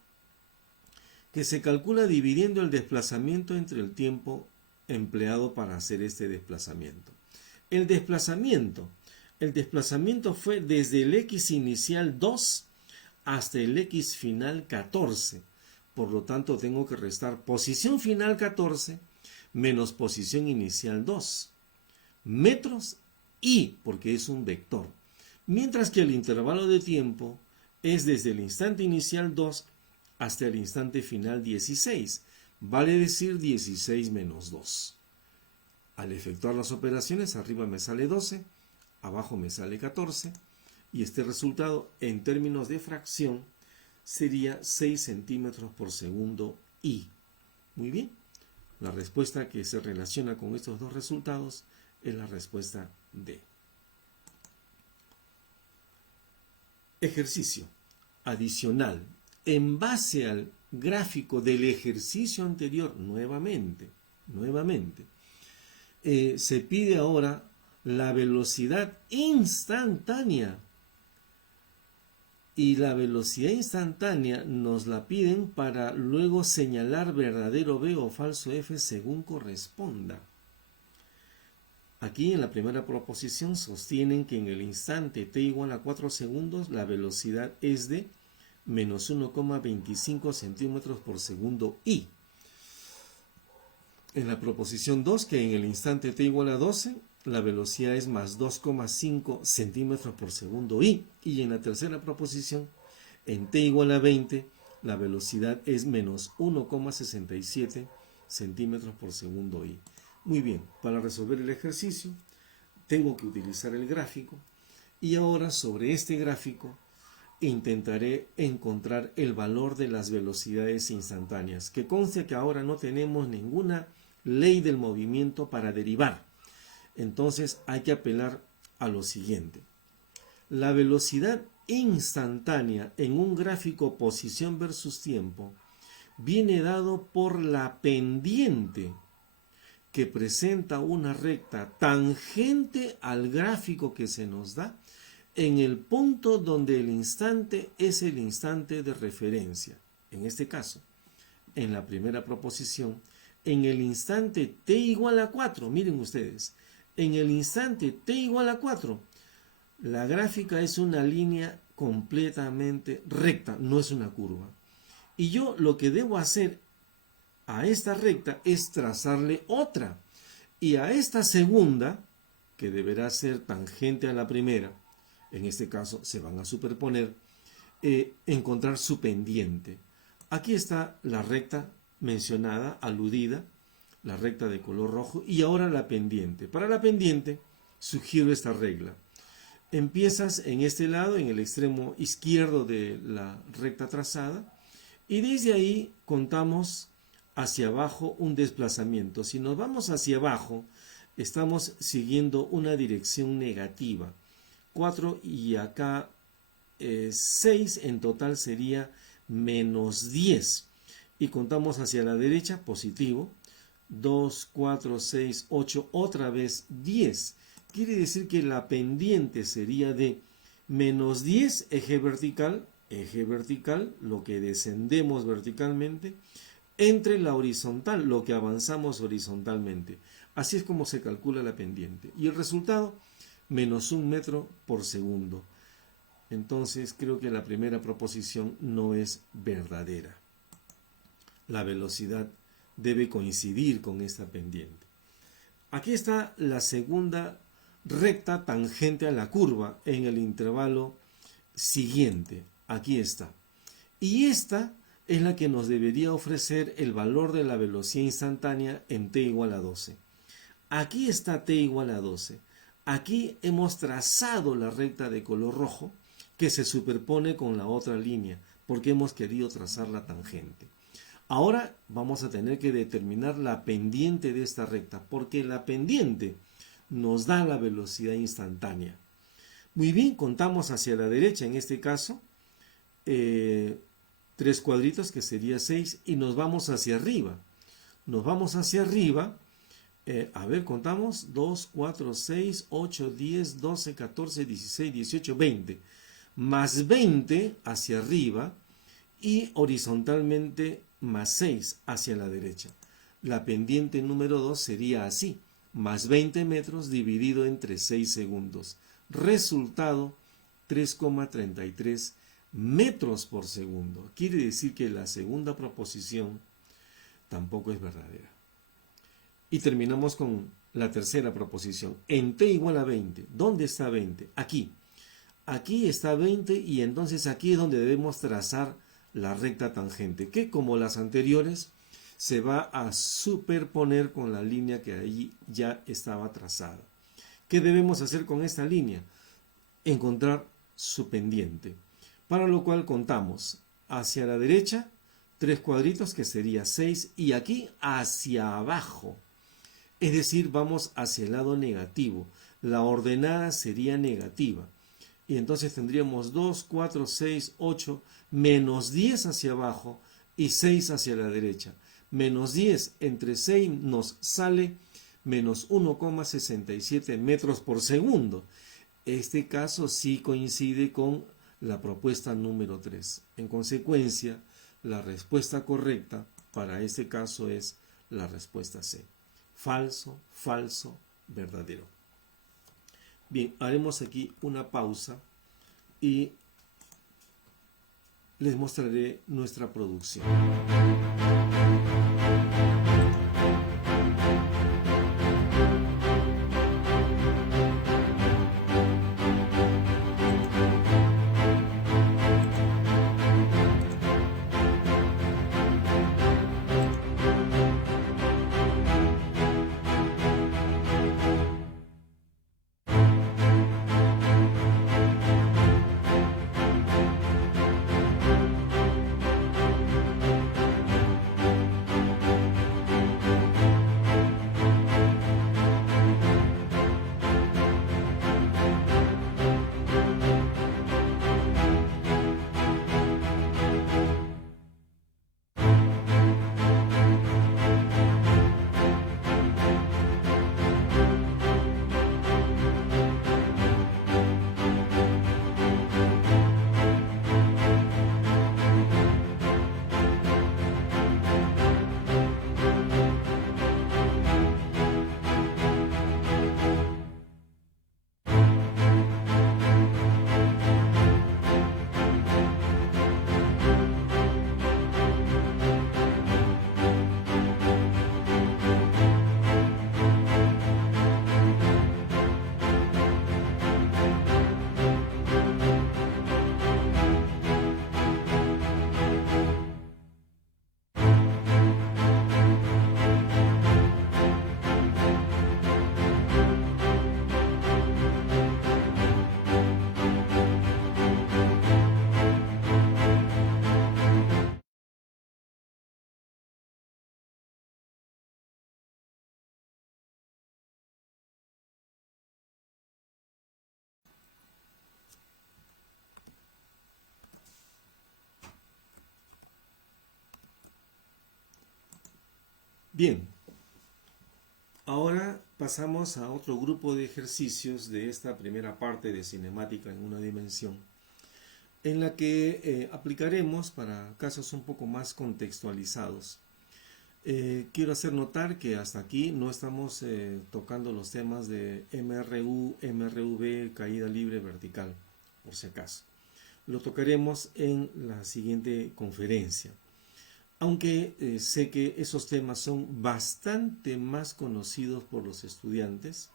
que se calcula dividiendo el desplazamiento entre el tiempo empleado para hacer este desplazamiento. El desplazamiento fue desde el x inicial 2 hasta el x final 14. Por lo tanto, tengo que restar posición final 14 menos posición inicial 2. Metros y, porque es un vector. Mientras que el intervalo de tiempo es desde el instante inicial 2 hasta el instante final 16, vale decir 16 menos 2. Al efectuar las operaciones, arriba me sale 12, abajo me sale 14, y este resultado en términos de fracción sería 6 centímetros por segundo I. Muy bien, la respuesta que se relaciona con estos dos resultados es la respuesta D. Ejercicio adicional. En base al gráfico del ejercicio anterior, nuevamente, se pide ahora la velocidad instantánea. Y la velocidad instantánea nos la piden para luego señalar verdadero B o falso F según corresponda. Aquí en la primera proposición sostienen que en el instante t igual a 4 segundos la velocidad es de menos 1,25 centímetros por segundo I. En la proposición 2, que en el instante t igual a 12, la velocidad es más 2,5 centímetros por segundo I. Y en la tercera proposición, en t igual a 20, la velocidad es menos 1,67 centímetros por segundo I. Muy bien, para resolver el ejercicio, tengo que utilizar el gráfico. Y ahora sobre este gráfico intentaré encontrar el valor de las velocidades instantáneas. Que conste que ahora no tenemos ninguna ley del movimiento para derivar. Entonces hay que apelar a lo siguiente. La velocidad instantánea en un gráfico posición versus tiempo viene dado por la pendiente que presenta una recta tangente al gráfico que se nos da en el punto donde el instante es el instante de referencia. En este caso, en la primera proposición, en el instante t igual a 4, miren ustedes, en el instante t igual a 4, la gráfica es una línea completamente recta, no es una curva. Y yo lo que debo hacer a esta recta es trazarle otra. Y a esta segunda, que deberá ser tangente a la primera, en este caso se van a superponer, encontrar su pendiente. Aquí está la recta mencionada, aludida, la recta de color rojo, y ahora la pendiente. Para la pendiente, sugiero esta regla. Empiezas en este lado, en el extremo izquierdo de la recta trazada, y desde ahí contamos hacia abajo un desplazamiento. Si nos vamos hacia abajo, estamos siguiendo una dirección negativa. 4 y acá 6, en total sería menos 10. Y contamos hacia la derecha, positivo. 2, 4, 6, 8, otra vez 10. Quiere decir que la pendiente sería de menos 10, eje vertical, lo que descendemos verticalmente, entre la horizontal, lo que avanzamos horizontalmente. Así es como se calcula la pendiente. Y el resultado, menos 1 metro por segundo. Entonces creo que la primera proposición no es verdadera. La velocidad debe coincidir con esta pendiente. Aquí está la segunda recta tangente a la curva en el intervalo siguiente. Aquí está. Y esta es la que nos debería ofrecer el valor de la velocidad instantánea en t igual a 12. Aquí está t igual a 12. Aquí hemos trazado la recta de color rojo que se superpone con la otra línea porque hemos querido trazar la tangente. Ahora vamos a tener que determinar la pendiente de esta recta porque la pendiente nos da la velocidad instantánea. Muy bien, contamos hacia la derecha en este caso 3 cuadritos que sería 6 y nos vamos hacia arriba. Nos vamos hacia arriba. A ver, contamos 2, 4, 6, 8, 10, 12, 14, 16, 18, 20. Más 20 hacia arriba y horizontalmente más 6 hacia la derecha. La pendiente número 2 sería así, más 20 metros dividido entre 6 segundos. Resultado 3,33 metros por segundo. Quiere decir que la segunda proposición tampoco es verdadera. Y terminamos con la tercera proposición. En t igual a 20. ¿Dónde está 20? Aquí. Aquí está 20 y entonces aquí es donde debemos trazar la recta tangente, que como las anteriores se va a superponer con la línea que ahí ya estaba trazada. ¿Qué debemos hacer con esta línea? Encontrar su pendiente. Para lo cual contamos hacia la derecha, 3 cuadritos que sería 6 y aquí hacia abajo. Es decir, vamos hacia el lado negativo. La ordenada sería negativa. Y entonces tendríamos 2, 4, 6, 8, menos 10 hacia abajo y 6 hacia la derecha. Menos 10 entre 6 nos sale menos 1,67 metros por segundo. Este caso sí coincide con la propuesta número 3. En consecuencia, la respuesta correcta para este caso es la respuesta C. Falso, falso, verdadero. Bien, haremos aquí una pausa y les mostraré nuestra producción. Bien, ahora pasamos a otro grupo de ejercicios de esta primera parte de cinemática en una dimensión, en la que aplicaremos para casos un poco más contextualizados. Quiero hacer notar que hasta aquí no estamos tocando los temas de MRU, MRV, caída libre vertical, por si acaso. Lo tocaremos en la siguiente conferencia. Aunque sé que esos temas son bastante más conocidos por los estudiantes,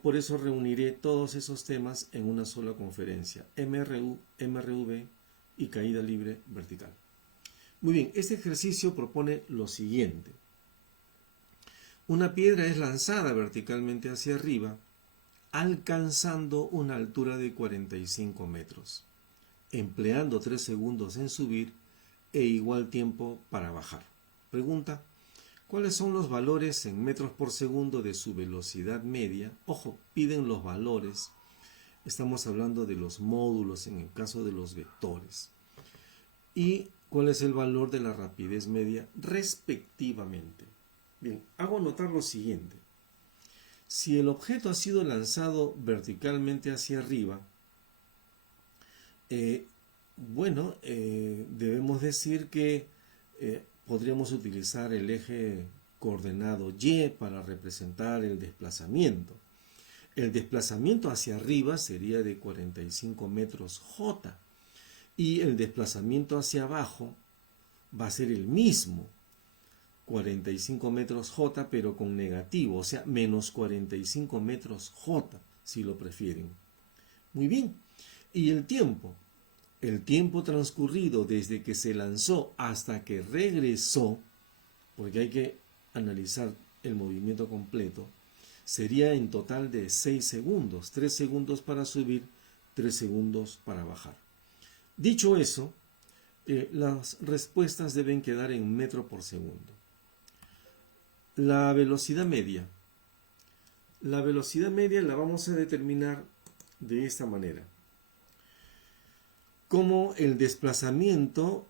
por eso reuniré todos esos temas en una sola conferencia, MRU, MRV y caída libre vertical. Muy bien, este ejercicio propone lo siguiente. Una piedra es lanzada verticalmente hacia arriba, alcanzando una altura de 45 metros, empleando 3 segundos en subir e igual tiempo para bajar. Pregunta, ¿cuáles son los valores en metros por segundo de su velocidad media? Ojo, piden los valores. Estamos hablando de los módulos en el caso de los vectores. ¿Y cuál es el valor de la rapidez media respectivamente? Bien, hago notar lo siguiente. Si el objeto ha sido lanzado verticalmente hacia arriba, debemos decir que podríamos utilizar el eje coordenado Y para representar el desplazamiento. El desplazamiento hacia arriba sería de 45 metros J y el desplazamiento hacia abajo va a ser el mismo, 45 metros J pero con negativo, o sea, menos 45 metros J si lo prefieren. Muy bien, y el tiempo. El tiempo transcurrido desde que se lanzó hasta que regresó, porque hay que analizar el movimiento completo, sería en total de 6 segundos, 3 segundos para subir, 3 segundos para bajar. Dicho eso, las respuestas deben quedar en metro por segundo. La velocidad media. La velocidad media la vamos a determinar de esta manera. Como el desplazamiento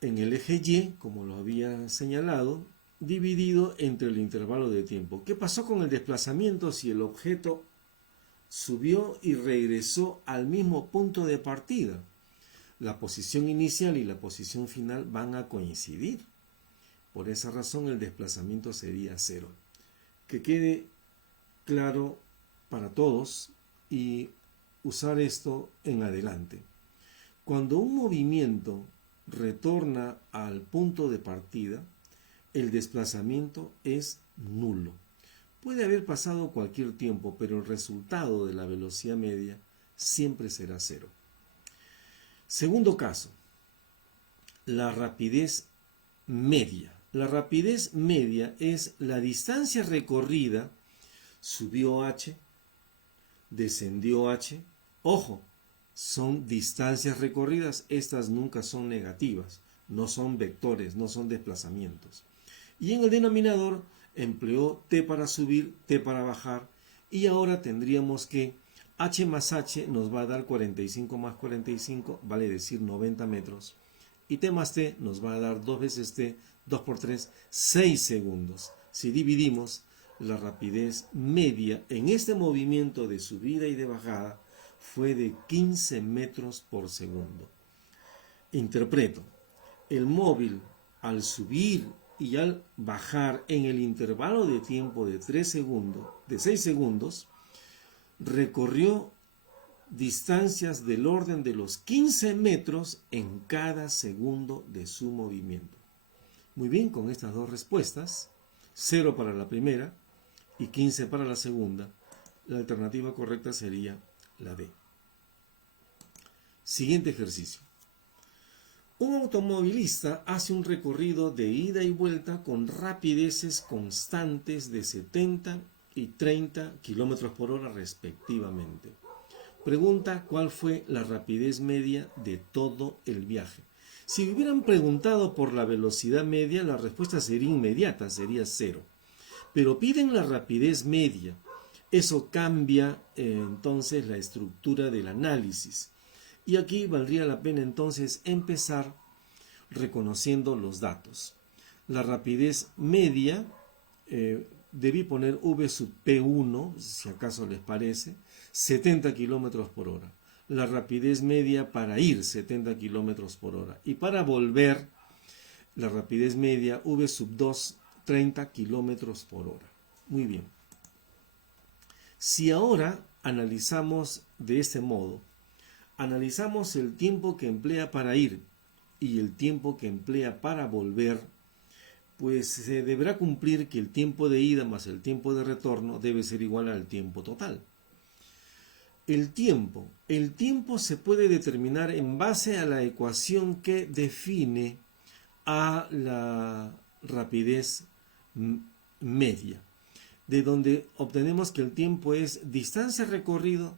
en el eje Y, como lo había señalado, dividido entre el intervalo de tiempo. ¿Qué pasó con el desplazamiento si el objeto subió y regresó al mismo punto de partida? La posición inicial y la posición final van a coincidir. Por esa razón el desplazamiento sería cero. Que quede claro para todos y usar esto en adelante. Cuando un movimiento retorna al punto de partida, el desplazamiento es nulo. Puede haber pasado cualquier tiempo, pero el resultado de la velocidad media siempre será cero. Segundo caso, la rapidez media. La rapidez media es la distancia recorrida, subió h, descendió h. Ojo, son distancias recorridas, estas nunca son negativas, no son vectores, no son desplazamientos. Y en el denominador empleó t para subir, t para bajar, y ahora tendríamos que h más h nos va a dar 45 más 45, vale decir 90 metros, y t más t nos va a dar 2 veces t, 2 por 3, 6 segundos. Si dividimos, la rapidez media en este movimiento de subida y de bajada fue de 15 metros por segundo. Interpreto, el móvil al subir y al bajar en el intervalo de tiempo de 6 segundos, recorrió distancias del orden de los 15 metros en cada segundo de su movimiento. Muy bien, con estas dos respuestas, 0 para la primera y 15 para la segunda, la alternativa correcta sería la D. Siguiente ejercicio. Un automovilista hace un recorrido de ida y vuelta con rapideces constantes de 70 y 30 km por hora respectivamente. Pregunta cuál fue la rapidez media de todo el viaje. Si hubieran preguntado por la velocidad media, la respuesta sería inmediata, sería 0. Pero piden la rapidez media. Eso cambia entonces la estructura del análisis. Y aquí valdría la pena entonces empezar reconociendo los datos. La rapidez media, debí poner V sub P1, si acaso les parece, 70 km por hora. La rapidez media para ir, 70 km por hora. Y para volver, la rapidez media V sub 2, 30 km por hora. Muy bien. Si ahora analizamos de este modo, analizamos el tiempo que emplea para ir y el tiempo que emplea para volver, pues se deberá cumplir que el tiempo de ida más el tiempo de retorno debe ser igual al tiempo total. El tiempo se puede determinar en base a la ecuación que define a la rapidez media, de donde obtenemos que el tiempo es distancia recorrida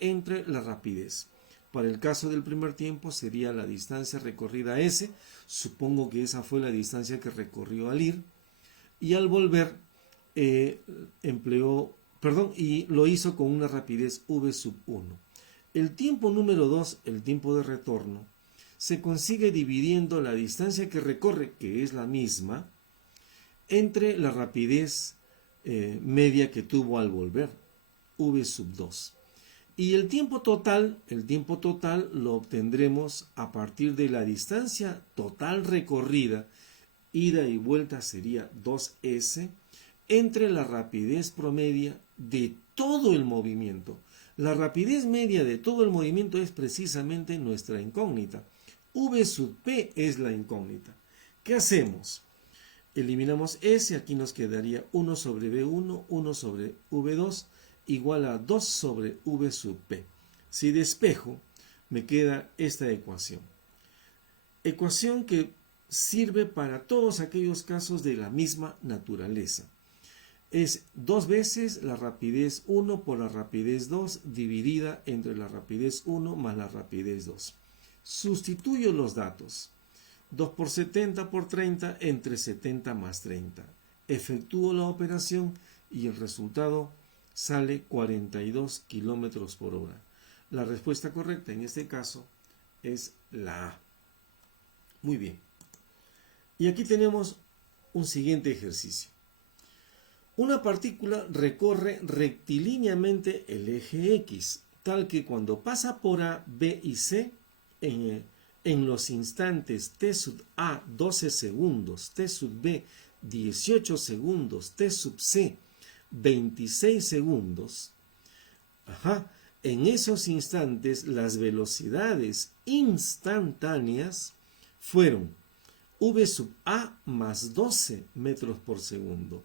entre la rapidez. Para el caso del primer tiempo sería la distancia recorrida S, supongo que esa fue la distancia que recorrió al ir, y al volver y lo hizo con una rapidez V sub 1. El tiempo número 2, el tiempo de retorno, se consigue dividiendo la distancia que recorre, que es la misma, entre la rapidez media que tuvo al volver, V sub 2. Y el tiempo total lo obtendremos a partir de la distancia total recorrida, ida y vuelta sería 2S, entre la rapidez promedia de todo el movimiento. La rapidez media de todo el movimiento es precisamente nuestra incógnita. V sub P es la incógnita. ¿Qué hacemos? Eliminamos S, aquí nos quedaría 1 sobre V1, 1 sobre V2, igual a 2 sobre V sub P. Si despejo, me queda esta ecuación. Ecuación que sirve para todos aquellos casos de la misma naturaleza. Es 2 veces la rapidez 1 por la rapidez 2 dividida entre la rapidez 1 más la rapidez 2. Sustituyo los datos. 2 por 70 por 30 entre 70 más 30. Efectúo la operación y el resultado sale 42 kilómetros por hora. La respuesta correcta en este caso es la A. Muy bien. Y aquí tenemos un siguiente ejercicio. Una partícula recorre rectilíneamente el eje X, tal que cuando pasa por A, B y C, en los instantes t sub A 12 segundos, t sub B 18 segundos, t sub C 26 segundos, en esos instantes las velocidades instantáneas fueron v sub A más 12 metros por segundo,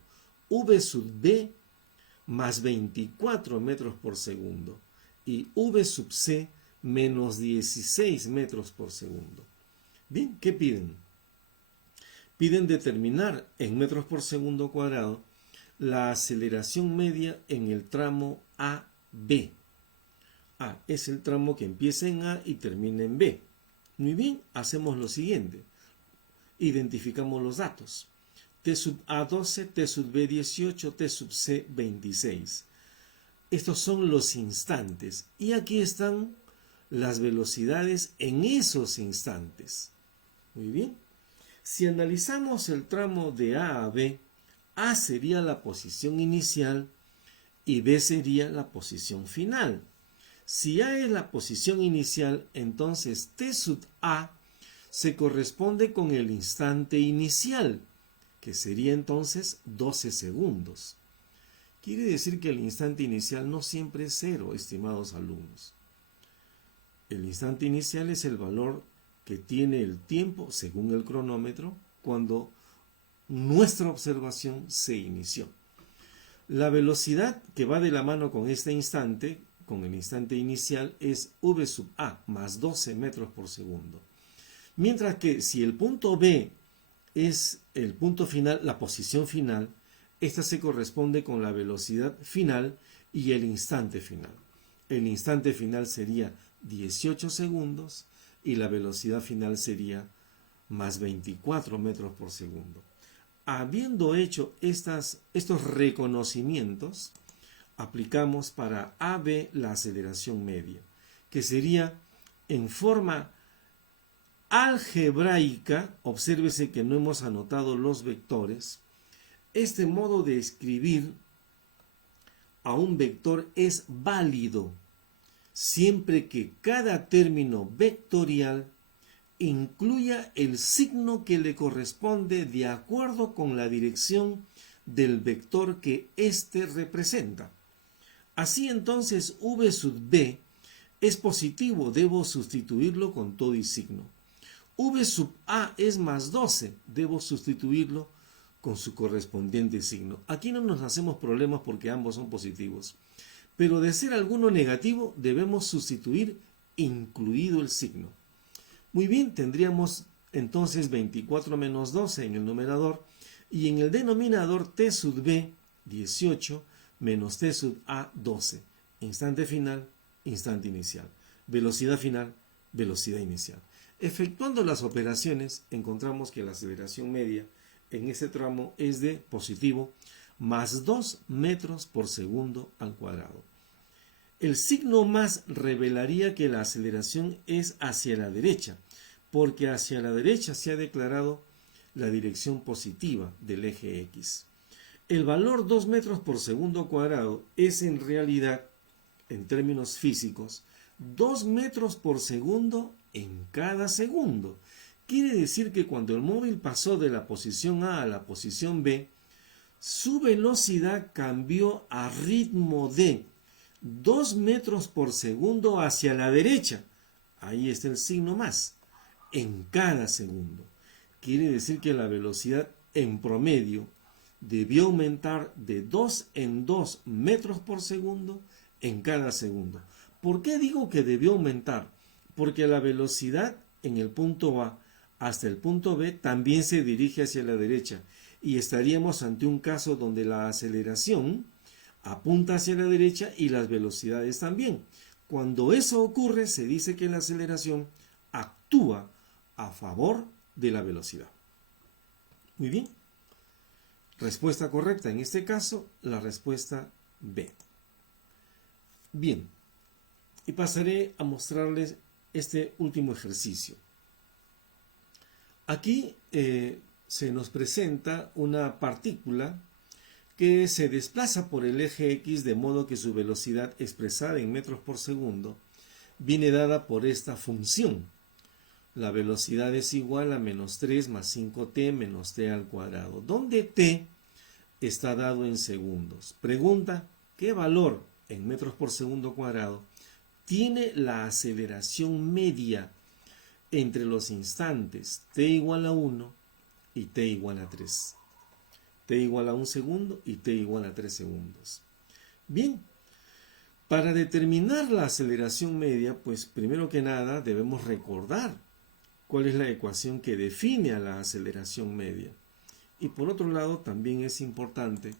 v sub B más 24 metros por segundo y v sub C menos 16 metros por segundo. Bien, ¿qué piden? Piden determinar en metros por segundo cuadrado la aceleración media en el tramo AB. A es el tramo que empieza en A y termina en B. Muy bien, hacemos lo siguiente. Identificamos los datos. T sub A 12, T sub B 18, T sub C 26. Estos son los instantes. Y aquí están las velocidades en esos instantes. Muy bien. Si analizamos el tramo de A a B, A sería la posición inicial y B sería la posición final. Si A es la posición inicial, entonces T sub A se corresponde con el instante inicial, que sería entonces 12 segundos. Quiere decir que el instante inicial no siempre es 0, estimados alumnos. El instante inicial es el valor que tiene el tiempo, según el cronómetro, cuando nuestra observación se inició. La velocidad que va de la mano con este instante, con el instante inicial, es v sub A más 12 metros por segundo. Mientras que si el punto B es el punto final, la posición final, esta se corresponde con la velocidad final y el instante final. El instante final sería 18 segundos y la velocidad final sería más 24 metros por segundo. Habiendo hecho estos reconocimientos, aplicamos para AB la aceleración media, que sería en forma algebraica. Obsérvese que no hemos anotado los vectores. Este modo de escribir a un vector es válido siempre que cada término vectorial incluya el signo que le corresponde de acuerdo con la dirección del vector que éste representa. Así entonces v sub b es positivo, debo sustituirlo con todo y signo. V sub a es más 12, debo sustituirlo con su correspondiente signo. Aquí no nos hacemos problemas porque ambos son positivos. Pero de ser alguno negativo, debemos sustituir incluido el signo. Muy bien, tendríamos entonces 24 menos 12 en el numerador y en el denominador t sub b 18 menos t sub a 12. Instante final, instante inicial. Velocidad final, velocidad inicial. Efectuando las operaciones, encontramos que la aceleración media en ese tramo es de positivo más 2 metros por segundo al cuadrado. El signo más revelaría que la aceleración es hacia la derecha, porque hacia la derecha se ha declarado la dirección positiva del eje X. El valor 2 metros por segundo cuadrado es en realidad, en términos físicos, 2 metros por segundo en cada segundo. Quiere decir que cuando el móvil pasó de la posición A a la posición B, su velocidad cambió a ritmo de 2 metros por segundo hacia la derecha. Ahí está el signo más. En cada segundo. Quiere decir que la velocidad en promedio debió aumentar de 2 en 2 metros por segundo en cada segundo. ¿Por qué digo que debió aumentar? Porque la velocidad en el punto A hasta el punto B también se dirige hacia la derecha y estaríamos ante un caso donde la aceleración apunta hacia la derecha y las velocidades también. Cuando eso ocurre, se dice que la aceleración actúa actúa a favor de la velocidad. Muy bien. Respuesta correcta en este caso, la respuesta B. Bien. Y pasaré a mostrarles este último ejercicio. Aquí se nos presenta una partícula que se desplaza por el eje X de modo que su velocidad expresada en metros por segundo viene dada por esta función. La velocidad es igual a menos 3 más 5t menos t al cuadrado, donde t está dado en segundos. Pregunta, ¿qué valor en metros por segundo cuadrado tiene la aceleración media entre los instantes t igual a 1 y t igual a 3? T igual a 1 segundo y t igual a 3 segundos. Bien, para determinar la aceleración media, pues primero que nada debemos recordar cuál es la ecuación que define a la aceleración media. Y por otro lado, también es importante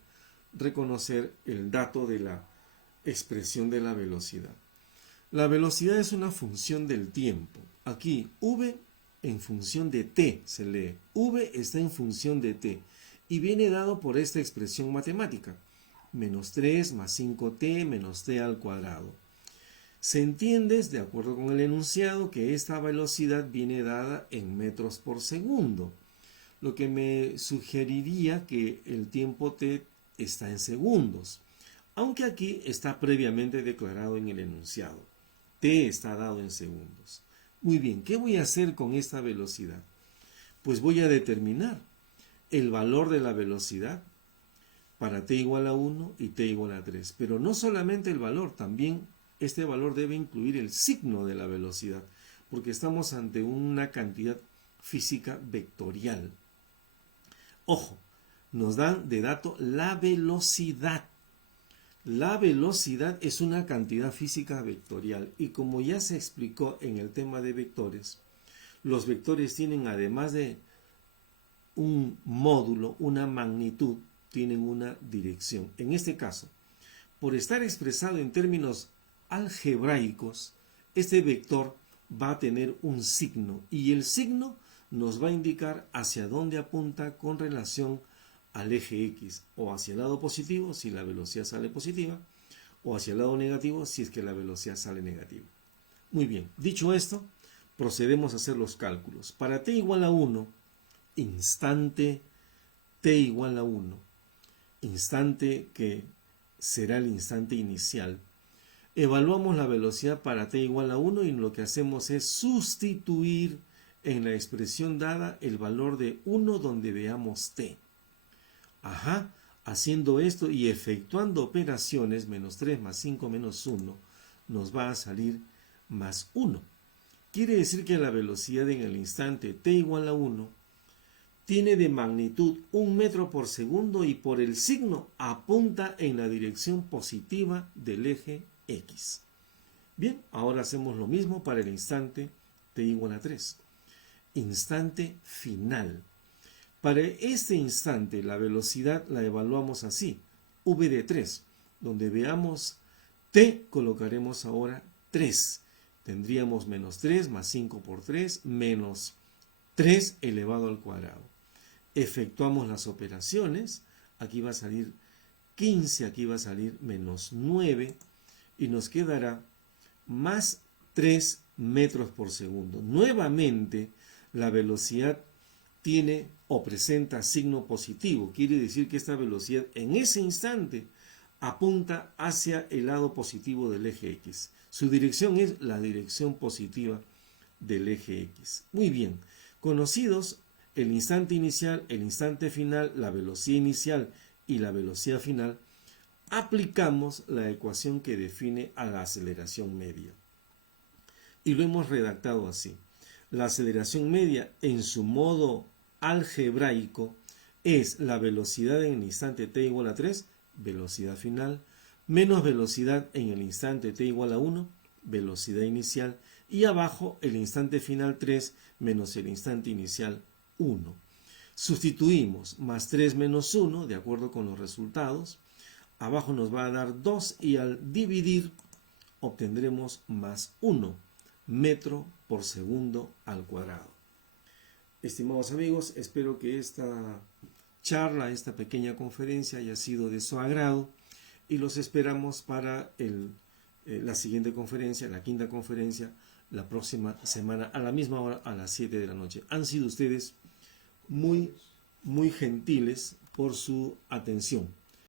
reconocer el dato de la expresión de la velocidad. La velocidad es una función del tiempo. Aquí, v en función de t se lee. V está en función de t y viene dado por esta expresión matemática. Menos 3 más 5t menos t al cuadrado. Se entiende, de acuerdo con el enunciado, que esta velocidad viene dada en metros por segundo, lo que me sugeriría que el tiempo t está en segundos, aunque aquí está previamente declarado en el enunciado. T está dado en segundos. Muy bien, ¿qué voy a hacer con esta velocidad? Pues voy a determinar el valor de la velocidad para t igual a 1 y t igual a 3. Pero no solamente el valor, también este valor debe incluir el signo de la velocidad, porque estamos ante una cantidad física vectorial. Ojo, nos dan de dato la velocidad. La velocidad es una cantidad física vectorial y como ya se explicó en el tema de vectores, los vectores tienen, además de un módulo, una magnitud, tienen una dirección. En este caso, por estar expresado en términos algebraicos, este vector va a tener un signo y el signo nos va a indicar hacia dónde apunta con relación al eje X, o hacia el lado positivo si la velocidad sale positiva, o hacia el lado negativo si es que la velocidad sale negativa. Muy bien, dicho esto, procedemos a hacer los cálculos. Para t igual a 1, instante t igual a 1, instante que será el instante inicial, evaluamos la velocidad para t igual a 1 y lo que hacemos es sustituir en la expresión dada el valor de 1 donde veamos t. Haciendo esto y efectuando operaciones, menos 3 más 5 menos 1, nos va a salir más 1. Quiere decir que la velocidad en el instante t igual a 1 tiene de magnitud 1 metro por segundo y por el signo apunta en la dirección positiva del eje X. Bien, ahora hacemos lo mismo para el instante t igual a 3. Instante final. Para este instante la velocidad la evaluamos así, v de 3, donde veamos t colocaremos ahora 3. Tendríamos menos 3 más 5 por 3 menos 3 elevado al cuadrado. Efectuamos las operaciones, aquí va a salir 15, aquí va a salir menos 9 y nos quedará más 3 metros por segundo. Nuevamente la velocidad tiene o presenta signo positivo, quiere decir que esta velocidad en ese instante apunta hacia el lado positivo del eje X. Su dirección es la dirección positiva del eje X. Muy bien, conocidos el instante inicial, el instante final, la velocidad inicial y la velocidad final, aplicamos la ecuación que define a la aceleración media. Y lo hemos redactado así. La aceleración media en su modo algebraico es la velocidad en el instante t igual a 3, velocidad final, menos velocidad en el instante t igual a 1, velocidad inicial, y abajo el instante final 3 menos el instante inicial 1. Sustituimos más 3 menos 1, de acuerdo con los resultados. Abajo nos va a dar 2 y al dividir obtendremos más 1 metro por segundo al cuadrado. Estimados amigos, espero que esta charla, esta pequeña conferencia haya sido de su agrado y los esperamos para la siguiente conferencia, la quinta conferencia, la próxima semana a la misma hora, a las 7 de la noche. Han sido ustedes muy, muy gentiles por su atención.